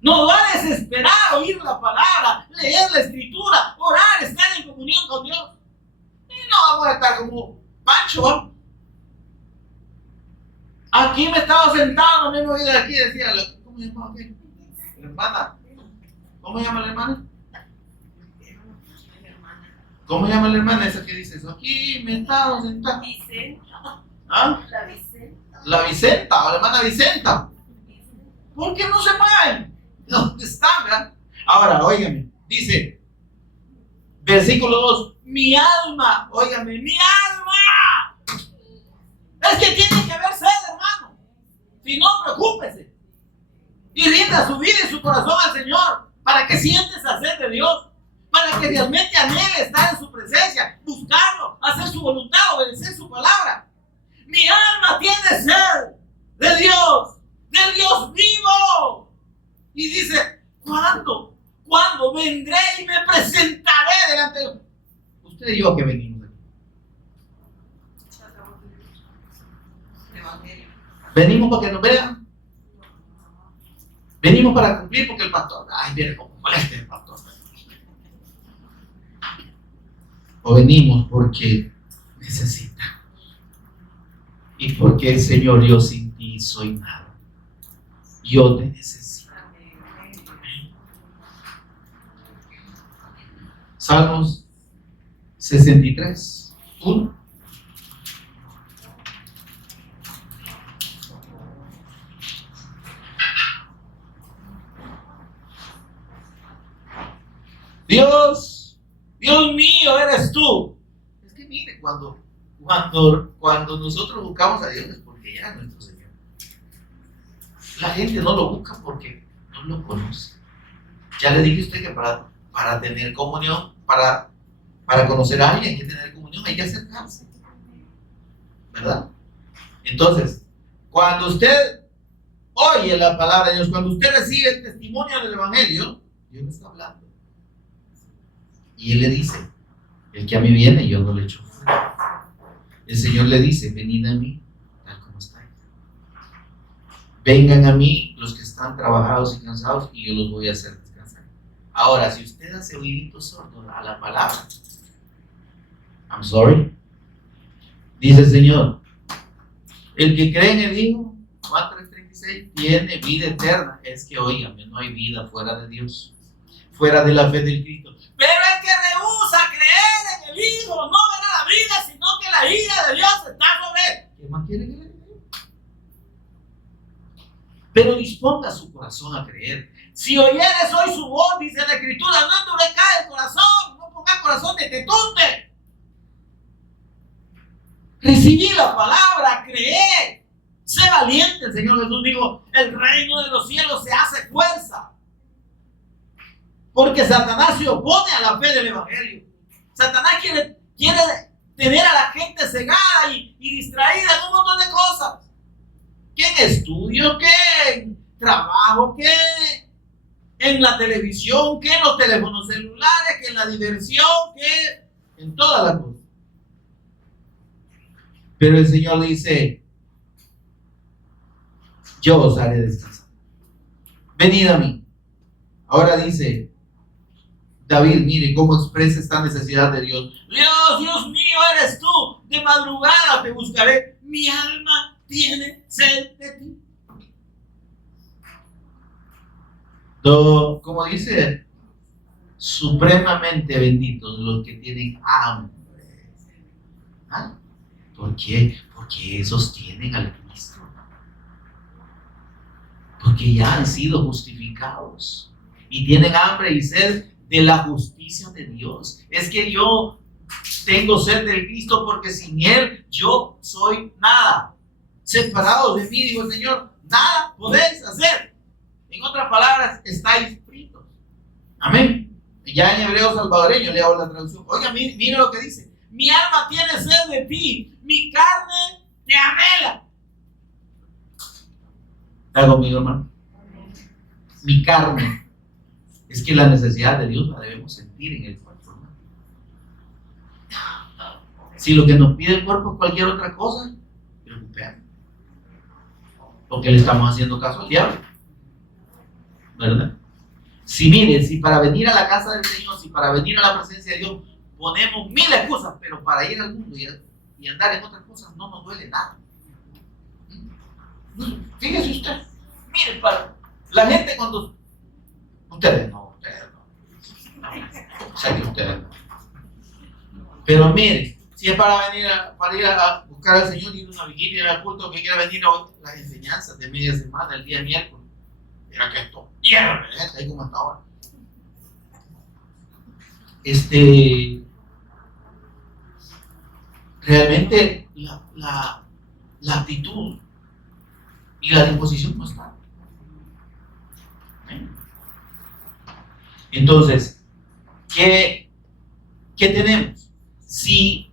Nos va a desesperar oír la palabra, leer la escritura, orar, estar en comunión con Dios. Y no vamos a estar como Pancho, ¿no? Aquí me estaba sentado, no me moví de aquí, decía, ¿cómo se llama aquí? La hermana. ¿Cómo se llama la hermana? ¿Cómo se llama la hermana esa que dice eso? Aquí me estaba sentado. Vicenta. ¿Ah? La Vicenta. La Vicenta, o la hermana Vicenta. ¿Por qué no se mueven? ¿Dónde están? ¿Verdad? Ahora, óigame, dice, versículo 2, mi alma, óigame, mi alma. Es que tiene que haber sed, hermano. Si no, preocúpese. Y rinda su vida y su corazón al Señor, para que siente esa sed de Dios, para que realmente anhele estar en su presencia, buscarlo, hacer su voluntad, obedecer su palabra. Mi alma tiene sed de Dios, del Dios vivo. Y dice, ¿cuándo? ¿Cuándo vendré y me presentaré delante de Dios? Usted y yo que venimos aquí. Venimos para que nos vean. Venimos para cumplir porque el pastor, ay, viene como molesta el pastor. O venimos porque necesita. Y porque el Señor, yo sin ti soy nada. Yo te necesito. Salmos 63, 1. Dios mío, eres tú. Es que mire, cuando nosotros buscamos a Dios es porque ya es nuestro Señor. La gente no lo busca porque no lo conoce. Ya le dije a usted que para tener comunión, para conocer a alguien hay que tener comunión, hay que acercarse, ¿verdad? Entonces, cuando usted oye la palabra de Dios, cuando usted recibe el testimonio del Evangelio, Dios le está hablando. Y Él le dice, el que a mí viene, yo no le echo fuera. El Señor le dice, venid a mí, tal como estáis. Vengan a mí los que están trabajados y cansados, y yo los voy a hacer descansar. Ahora, si usted hace oídito sordo a la palabra, I'm sorry, dice el Señor, el que cree en el Hijo, Juan 3:36, tiene vida eterna. Es que, óigame, no hay vida fuera de Dios, fuera de la fe del Cristo. Pero el que rehúsa creer en el Hijo no verá la vida, sino que la ira de Dios está sobre él. ¿Qué más quiere que le diga? Pero disponga su corazón a creer. Si oyeres hoy su voz, dice la Escritura, no endurezca el corazón, no ponga corazón de tetunte. Recibí la palabra, creer, sé valiente. El Señor Jesús dijo, el reino de los cielos se hace fuerza. Porque Satanás se opone a la fe del Evangelio. Satanás quiere tener a la gente cegada y distraída en un montón de cosas. ¿Qué en estudio? ¿Qué en trabajo? ¿Qué en la televisión? ¿Qué en los teléfonos celulares? ¿Qué en la diversión? ¿Qué en todas las cosas? Pero el Señor dice, yo os haré descansar. Venid a mí. Ahora dice, David, mire cómo expresa esta necesidad de Dios. Dios mío, eres tú. De madrugada te buscaré. Mi alma tiene sed de ti. Como dice, supremamente benditos los que tienen hambre. ¿Ah? ¿Por qué? Porque esos tienen al Cristo. Porque ya han sido justificados y tienen hambre y sed de la justicia de Dios. Es que yo tengo sed del Cristo porque sin Él yo soy nada. Separados de mí, digo el Señor, nada podéis hacer. En otras palabras, estáis fritos. Amén. Ya en hebreo salvadoreño le hago la traducción. Oiga, mire lo que dice. Mi alma tiene sed de ti, mi carne te anhela. ¿Está conmigo, hermano? Mi carne. Es que la necesidad de Dios la debemos sentir en el cuerpo, hermano. Si lo que nos pide el cuerpo es cualquier otra cosa, preocupémonos. Porque le estamos haciendo caso al diablo. ¿Verdad? Si para venir a la casa del Señor, si para venir a la presencia de Dios ponemos 1000 excusas, pero para ir al mundo y andar en otras cosas no nos duele nada. Fíjese usted, mire, para la gente cuando ustedes no, o sea que ustedes no, pero mire, si es para ir a buscar al Señor, ir a una vigilia, ir al culto, que quiera venir a las enseñanzas de media semana, el día miércoles, mira que esto hierve, ahí como hasta ahora. Realmente la actitud y la disposición no está. Entonces, ¿qué tenemos? Si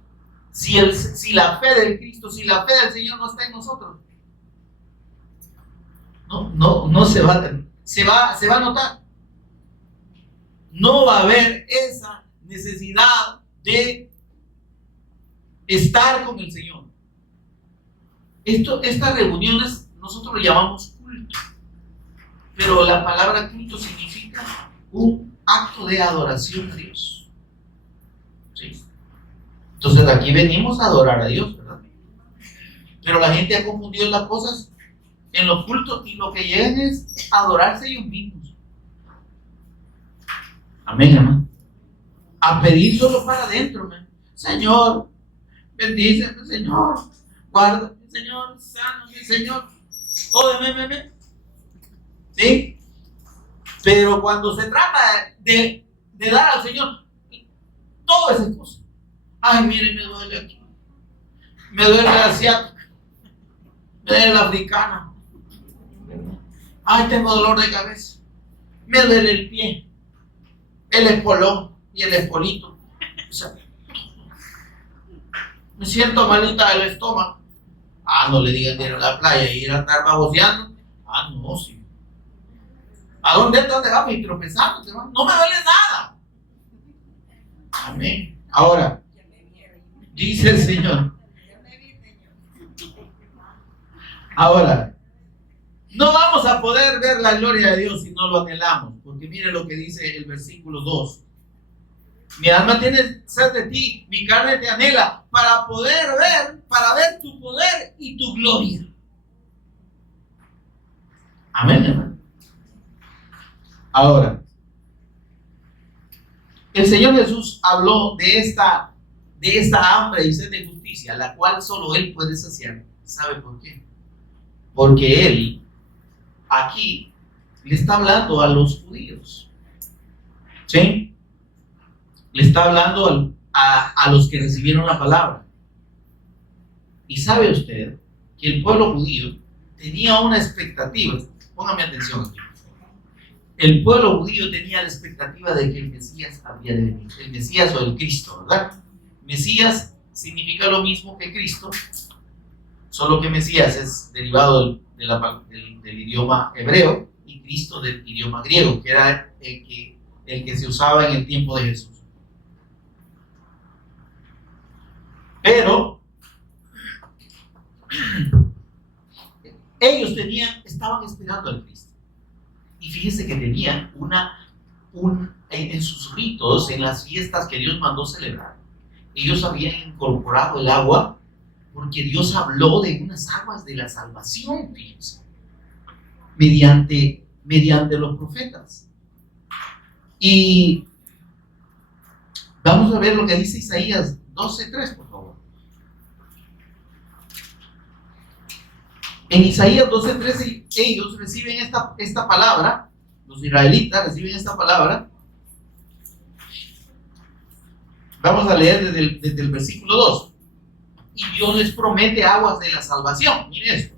la fe del Cristo, si la fe del Señor no está en nosotros, no se va a notar. No va a haber esa necesidad de estar con el Señor. Estas reuniones nosotros lo llamamos culto, pero la palabra culto significa un acto de adoración a Dios. ¿Sí? Entonces aquí venimos a adorar a Dios, ¿verdad? Pero la gente ha confundido las cosas en los cultos y lo que llegan es adorarse ellos mismos. Amén, hermano. A pedir solo para adentro, man. Señor, bendíceme, Señor, guárdame, Señor, sáname, Señor, ódeme. ¿Sí? Pero cuando se trata de dar al Señor todas esas cosas, ay, mire, me duele aquí, me duele la asiática, me duele la africana, ay, tengo dolor de cabeza, me duele el pie, el espolón y el espolito, o sea, me siento malita del estómago. No le digan de ir a la playa y ir a andar baboseando. No, sí. ¿A dónde vas? Y tropezando, no me duele nada. Amén. Ahora, dice el Señor. Ahora, no vamos a poder ver la gloria de Dios si no lo anhelamos, porque mire lo que dice el versículo 2. Mi alma tiene sed de ti, mi carne te anhela, para ver tu poder y tu gloria. Amén, hermano. Ahora, el Señor Jesús habló de esta hambre y sed de justicia, la cual solo Él puede saciar. ¿Sabe por qué? Porque Él aquí le está hablando a los judíos. ¿Sí? Le está hablando a los que recibieron la palabra. Y sabe usted que el pueblo judío tenía una expectativa. Póngame atención aquí. El pueblo judío tenía la expectativa de que el Mesías había de venir. El Mesías o el Cristo, ¿verdad? Mesías significa lo mismo que Cristo, solo que Mesías es derivado del idioma hebreo y Cristo del idioma griego, que era el que se usaba en el tiempo de Jesús. Pero ellos estaban esperando al Cristo. Y fíjense que tenían en sus ritos, en las fiestas que Dios mandó celebrar, ellos habían incorporado el agua porque Dios habló de unas aguas de la salvación, fíjense, mediante los profetas. Y vamos a ver lo que dice Isaías 12:3, por favor. En Isaías 12:13 ellos reciben esta palabra, los israelitas reciben esta palabra. Vamos a leer desde el versículo 2. Y Dios les promete aguas de la salvación. Miren esto.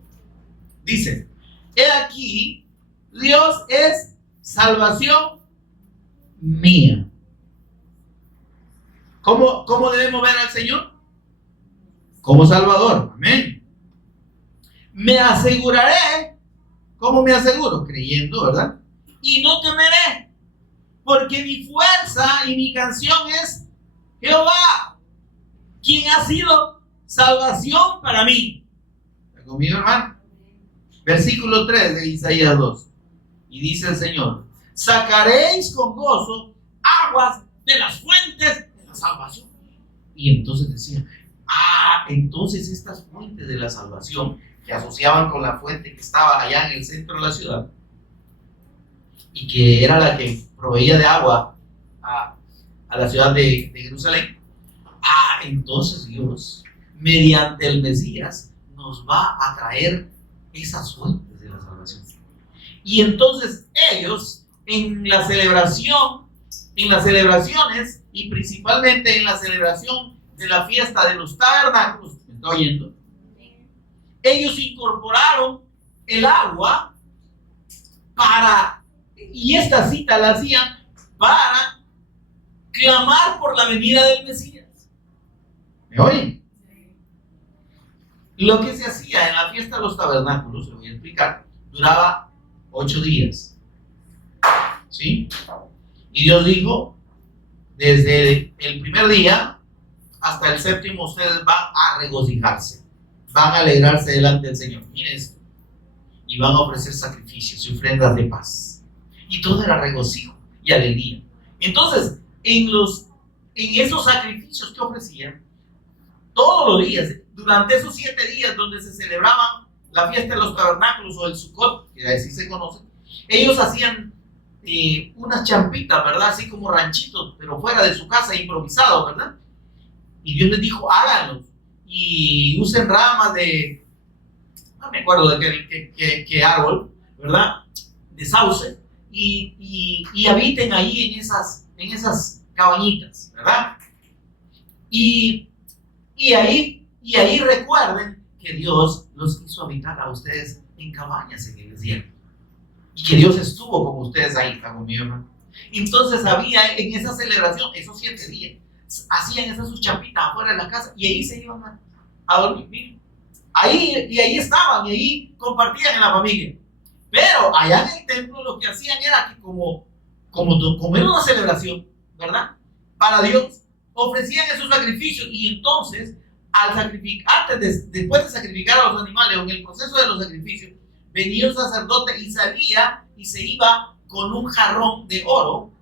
Dice, he aquí, Dios es salvación mía. ¿Cómo debemos ver al Señor? Como Salvador. Amén. Me aseguraré. ¿Cómo me aseguro? Creyendo, ¿verdad? Y no temeré, porque mi fuerza y mi canción es Jehová, quien ha sido salvación para mí. ¿Está conmigo, hermano? Versículo 3 de Isaías 2. Y dice el Señor, sacaréis con gozo aguas de las fuentes de la salvación. Y entonces decía, entonces estas fuentes de la salvación que asociaban con la fuente que estaba allá en el centro de la ciudad y que era la que proveía de agua a la ciudad de Jerusalén. Entonces Dios, mediante el Mesías, nos va a traer esas fuentes de la salvación. Y entonces ellos, en las celebraciones, y principalmente en la celebración de la fiesta de los tabernáculos, ¿me está oyendo? Ellos incorporaron el agua y esta cita la hacían para clamar por la venida del Mesías. ¿Me oyen? Lo que se hacía en la fiesta de los tabernáculos, lo voy a explicar, duraba 8 días. ¿Sí? Y Dios dijo, desde el primer día hasta el séptimo ustedes van a regocijarse, van a alegrarse delante del Señor. Miren esto. Y van a ofrecer sacrificios y ofrendas de paz. Y todo era regocijo y alegría. Entonces, en esos sacrificios que ofrecían, todos los días, durante esos 7 días donde se celebraban la fiesta de los tabernáculos o el Sukkot, que así se conoce, ellos hacían unas champitas, ¿verdad? Así como ranchitos, pero fuera de su casa, improvisados, ¿verdad? Y Dios les dijo, háganlos y usen ramas de, no me acuerdo de qué árbol, ¿verdad? De sauce, y habiten ahí en esas cabañitas, ¿verdad? Y ahí recuerden que Dios los hizo habitar a ustedes en cabañas en el desierto. Y que Dios estuvo con ustedes ahí, ¿está conmigo, hermano? Entonces había en esa celebración, esos 7 días, hacían esas sus champitas afuera de la casa y ahí se iban a dormir. Ahí estaban y ahí compartían en la familia. Pero allá en el templo lo que hacían era que como era una celebración, ¿verdad? Para Dios, ofrecían esos sacrificios y entonces, después de sacrificar a los animales o en el proceso de los sacrificios, venía el sacerdote y salía y se iba con un jarrón de oro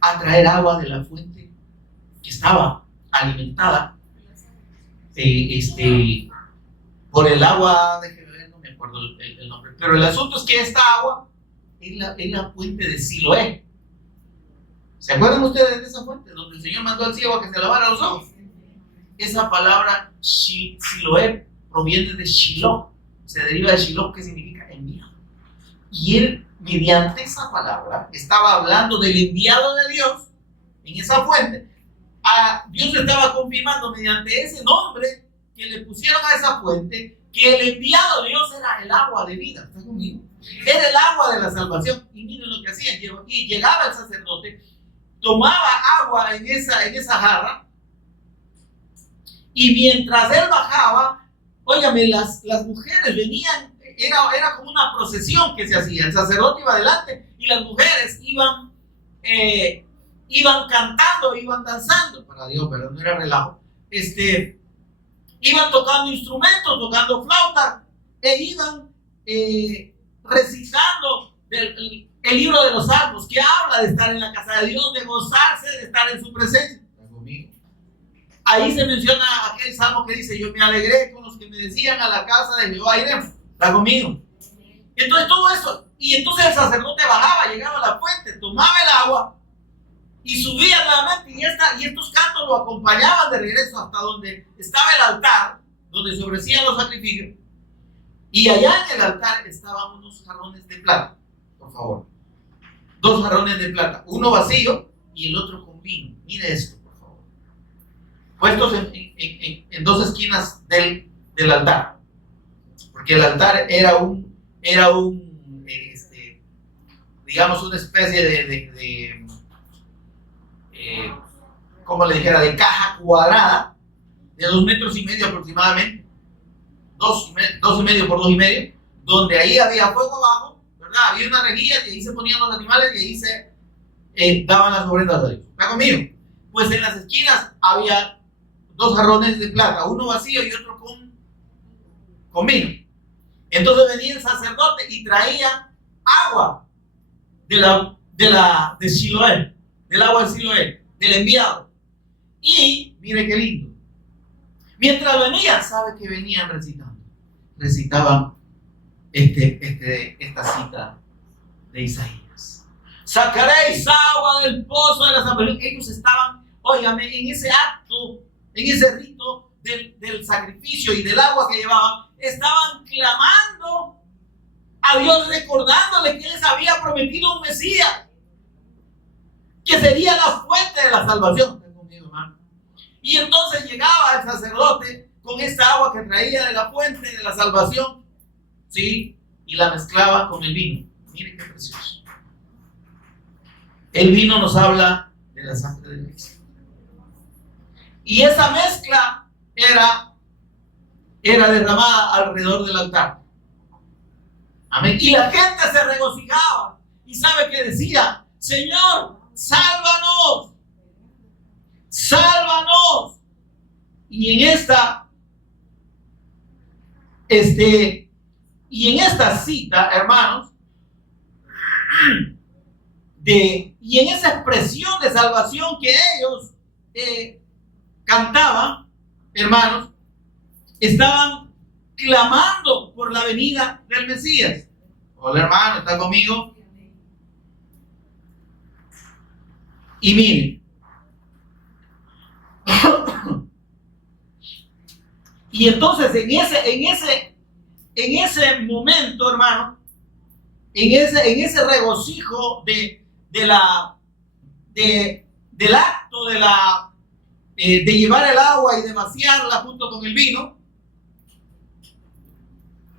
a traer agua de la fuente que estaba alimentada por el agua de no me acuerdo el nombre, pero el asunto es que esta agua es la fuente de Siloé. ¿Se acuerdan ustedes de esa fuente donde el Señor mandó al ciego a que se lavara los ojos? Esa palabra Siloé proviene de Shiloh, se deriva de Shiloh, que significa enviado. Y él, mediante esa palabra, estaba hablando del enviado de Dios en esa fuente. Dios le estaba confirmando mediante ese nombre que le pusieron a esa fuente que el enviado de Dios era el agua de vida. ¿Estás conmigo? Era el agua de la salvación. Y miren lo que hacían. Y llegaba el sacerdote, tomaba agua en esa jarra, y mientras él bajaba, óigame, las mujeres venían, era como una procesión que se hacía. El sacerdote iba adelante y las mujeres iban cantando, iban danzando para Dios, pero no era relajo. Iban tocando instrumentos, tocando flauta, e iban recitando el libro de los Salmos, que habla de estar en la casa de Dios, de gozarse, de estar en su presencia. ¿Está conmigo? Ahí se menciona aquel salmo que dice: yo me alegré con los que me decían, a la casa de Jehová iremos. ¿Está conmigo? Entonces todo eso, y entonces el sacerdote bajaba, llegaba a la fuente, tomaba el agua y subía nuevamente, y estos cantos lo acompañaban de regreso hasta donde estaba el altar, donde se ofrecían los sacrificios, y allá en el altar estaban unos jarrones de plata. Por favor, 2 jarrones de plata, uno vacío y el otro con vino. Mire esto, por favor, puestos en 2 esquinas del altar, porque el altar era digamos, una especie de como le dijera, de caja cuadrada de 2,5 metros aproximadamente, 2,5 por 2,5, donde ahí había fuego abajo, ¿verdad? Había una rejilla y ahí se ponían los animales y ahí se daban las ofrendas a Dios. ¿Está conmigo? Pues en las esquinas había 2 jarrones de plata, uno vacío y otro con vino. Entonces venía el sacerdote y traía agua de Siloé, del agua de Siloé, del enviado. Y mire qué lindo. Mientras venían, ¿sabe qué venían recitando? Recitaban esta cita de Isaías: sacaréis agua del pozo de la salvación. Ellos estaban, óigame, en ese acto, en ese rito del sacrificio y del agua que llevaban, estaban clamando a Dios, recordándole que les había prometido un Mesías, que sería la fuente de la salvación. ¿Están conmigo, hermano? Y entonces llegaba el sacerdote con esta agua que traía de la fuente de la salvación, ¿sí? Y la mezclaba con el vino. Miren qué precioso. El vino nos habla de la sangre de Cristo. Y esa mezcla era derramada alrededor del altar. Amén. Y la gente se regocijaba. ¿Y sabe qué decía? Señor, sálvanos. Sálvanos. Y en esta cita, hermanos, y en esa expresión de salvación que ellos cantaban, hermanos, estaban clamando por la venida del Mesías. Hola, hermano, ¿está conmigo? Y miren, y entonces en ese momento, hermano, en ese regocijo del acto de llevar el agua y de vaciarla junto con el vino.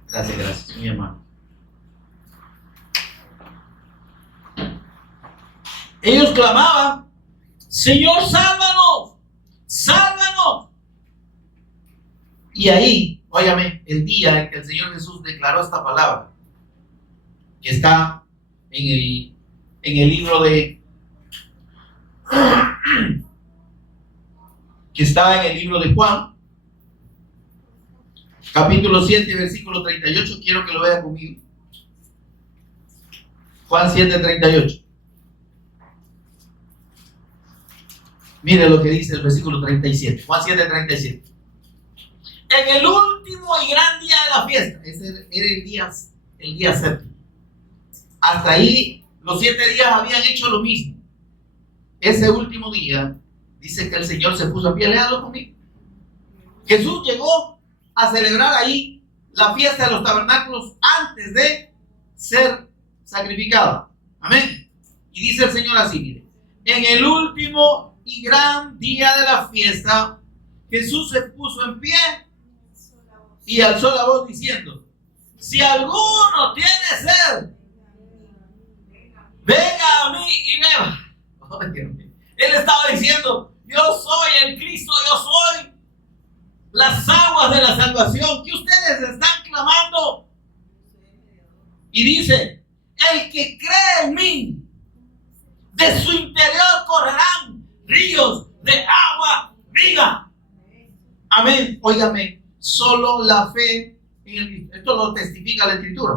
Gracias, mi hermano. Ellos clamaban: Señor, sálvanos, sálvanos. Y ahí, óyame, el día en que el Señor Jesús declaró esta palabra, que está en el libro de Juan, capítulo 7, versículo 38, quiero que lo vea conmigo. Juan 7, 38. Mire lo que dice el versículo 37. Juan 7, 37. En el último y gran día de la fiesta, ese era el día séptimo. Hasta ahí los 7 días habían hecho lo mismo. Ese último día, dice que el Señor se puso a pie. Léalo conmigo. Jesús llegó a celebrar ahí la fiesta de los tabernáculos antes de ser sacrificado. Amén. Y dice el Señor así, mire: en el último y gran día de la fiesta, Jesús se puso en pie y alzó la voz diciendo: si alguno tiene sed, venga a mí y beba. Él estaba diciendo: yo soy el Cristo, yo soy las aguas de la salvación que ustedes están clamando. Y dice: el que cree en mí, de su interior correrán ríos de agua viva. Amén. Óigame, solo la fe en el Cristo. Esto lo testifica la Escritura.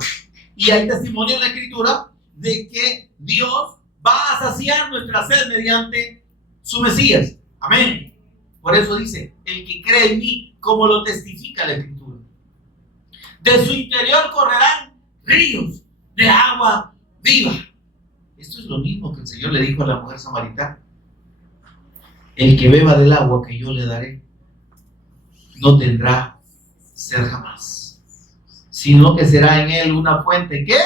Y hay testimonio en la Escritura de que Dios va a saciar nuestra sed mediante su Mesías. Amén. Por eso dice, el que cree en mí, como lo testifica la Escritura, de su interior correrán ríos de agua viva. Esto es lo mismo que el Señor le dijo a la mujer samaritana. El que beba del agua que yo le daré, no tendrá sed jamás, sino que será en él una fuente, ¿qué?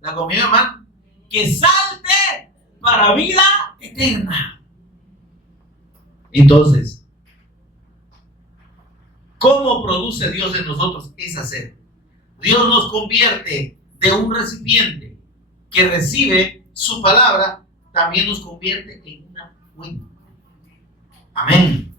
La comió, hermano, que salte para vida eterna. Entonces, ¿cómo produce Dios en nosotros esa sed? Dios nos convierte de un recipiente que recibe su palabra, también nos convierte en una fuente. Amén.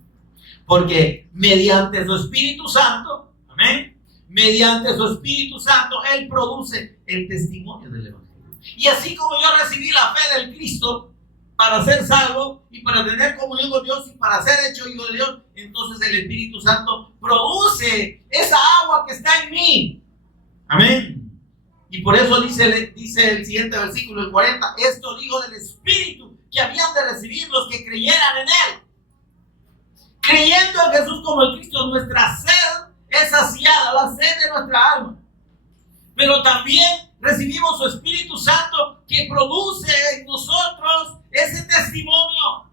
Porque mediante su Espíritu Santo, amén, mediante su Espíritu Santo, Él produce el testimonio del Evangelio. Y así como yo recibí la fe del Cristo para ser salvo y para tener comunión con Dios y para ser hecho hijo de Dios, entonces el Espíritu Santo produce esa agua que está en mí. Amén. Y por eso dice el siguiente versículo, el 40, esto dijo del Espíritu que habían de recibir los que creyeran en Él. Creyendo en Jesús como el Cristo, nuestra sed es saciada, la sed de nuestra alma. Pero también recibimos su Espíritu Santo que produce en nosotros ese testimonio.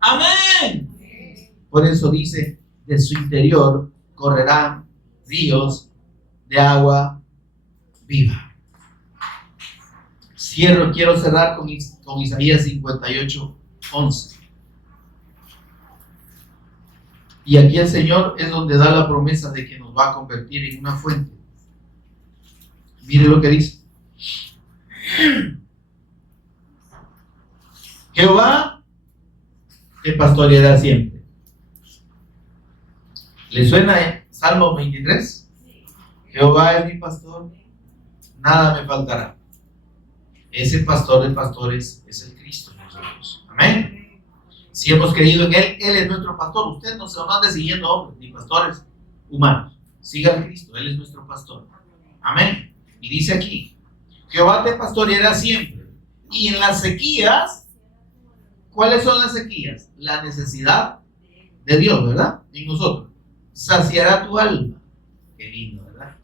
Amén. Por eso dice, de su interior correrán ríos de agua viva. Quiero cerrar con Isaías 58:11. Y aquí el Señor es donde da la promesa de que nos va a convertir en una fuente. Mire lo que dice. Jehová te pastoreará siempre. ¿Le suena Salmo 23? Jehová es mi pastor, nada me faltará. Ese pastor de pastores es el Cristo en nosotros. Amén. Si hemos creído en Él, Él es nuestro pastor. Usted no se lo ande siguiendo hombres ni pastores humanos. Siga a Cristo, Él es nuestro pastor. Amén. Y dice aquí, Jehová te pastoreará siempre. Y en las sequías, ¿cuáles son las sequías? La necesidad de Dios, ¿verdad? En nosotros. Saciará tu alma. Qué lindo, ¿verdad?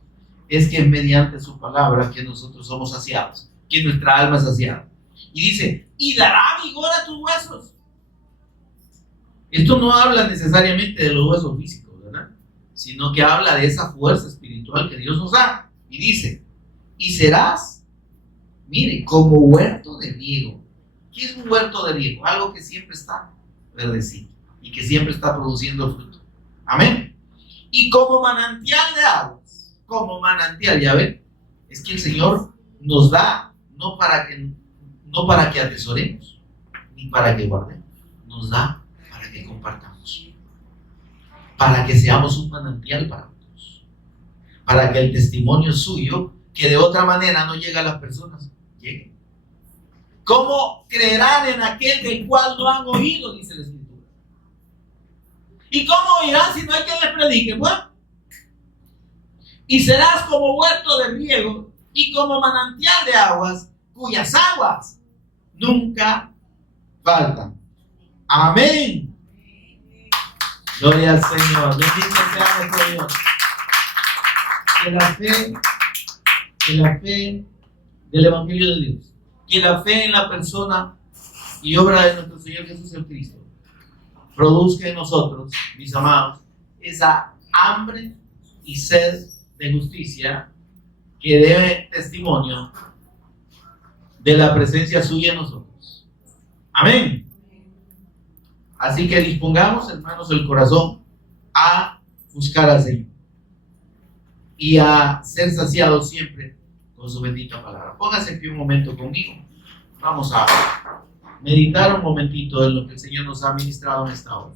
Es que es mediante su palabra que nosotros somos saciados, que nuestra alma es saciada. Y dice, y dará vigor a tus huesos. Esto no habla necesariamente de los huesos físicos, ¿verdad? Sino que habla de esa fuerza espiritual que Dios nos da. Y dice, y serás, mire, como huerto de riego. ¿Qué es un huerto de riego? Algo que siempre está verdecito y que siempre está produciendo fruto. Amén. Y como manantial de aguas, como manantial, ya ven, es que el Señor nos da no para que atesoremos, ni para que guardemos, nos da para que compartamos, para que seamos un manantial para otros, para que el testimonio suyo, que de otra manera no llega a las personas, llegue. ¿Cómo creerán en aquel del cual no han oído? Dice la Escritura. ¿Y cómo oirán si no hay quien les predique? Bueno, y serás como huerto de riego y como manantial de aguas, cuyas aguas nunca faltan. Amén. Gloria al Señor. Bendito sea nuestro Dios. Que la fe del Evangelio de Dios, que la fe en la persona y obra de nuestro Señor Jesús el Cristo produzca en nosotros, mis amados, esa hambre y sed de justicia que dé testimonio de la presencia suya en nosotros. Amén. Así que dispongamos, hermanos, el corazón a buscar al Señor y a ser saciados siempre con su bendita palabra. Póngase en pie un momento conmigo. Vamos a meditar un momentito en lo que el Señor nos ha ministrado en esta hora.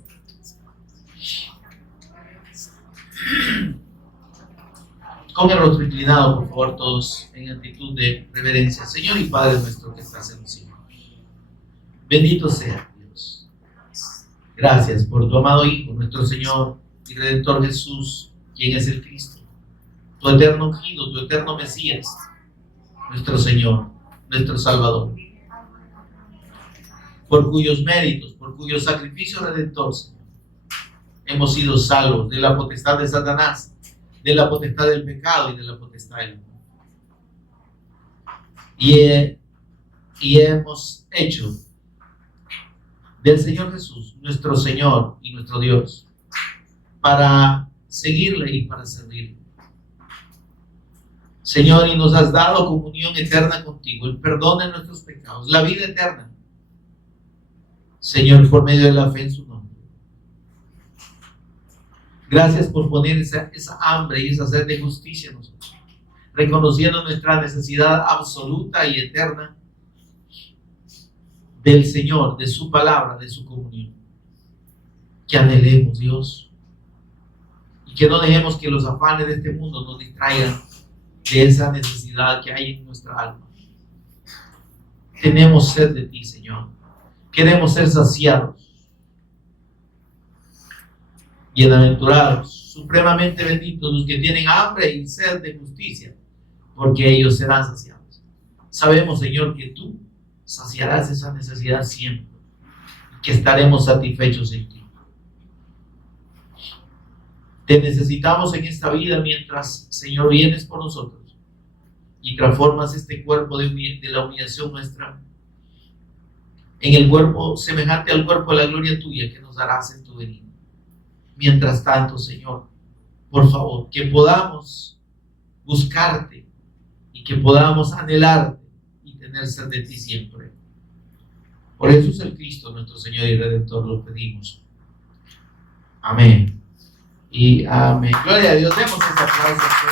Con el rostro inclinado, por favor, todos en actitud de reverencia. Señor y Padre nuestro que estás en los cielos, bendito sea Dios. Gracias por tu amado Hijo, nuestro Señor y Redentor Jesús, quien es el Cristo, tu eterno ungido, tu eterno Mesías, nuestro Señor, nuestro Salvador, por cuyos méritos, por cuyo sacrificio redentor, Señor, hemos sido salvos de la potestad de Satanás, de la potestad del pecado y de la potestad del mundo. Y hemos hecho del Señor Jesús nuestro Señor y nuestro Dios, para seguirle y para servirle. Señor, y nos has dado comunión eterna contigo, el perdón de nuestros pecados, la vida eterna, Señor, por medio de la fe en su nombre. Gracias por poner esa hambre y esa sed de justicia en nosotros, reconociendo nuestra necesidad absoluta y eterna del Señor, de su palabra, de su comunión. Que anhelemos, Dios, y que no dejemos que los afanes de este mundo nos distraigan de esa necesidad que hay en nuestra alma. Tenemos sed de ti, Señor. Queremos ser saciados. Bienaventurados, supremamente benditos los que tienen hambre y sed de justicia, porque ellos serán saciados. Sabemos, Señor, que tú saciarás esa necesidad siempre, y que estaremos satisfechos en ti. Te necesitamos en esta vida mientras, Señor, vienes por nosotros y transformas este cuerpo de la humillación nuestra en el cuerpo semejante al cuerpo de la gloria tuya que nos darás en tu venida. Mientras tanto, Señor, por favor, que podamos buscarte y que podamos anhelarte y tener sed de ti siempre. Por Jesús el Cristo, nuestro Señor y Redentor, lo pedimos. Amén. Y amén. Gloria a Dios. Demos ese aplauso.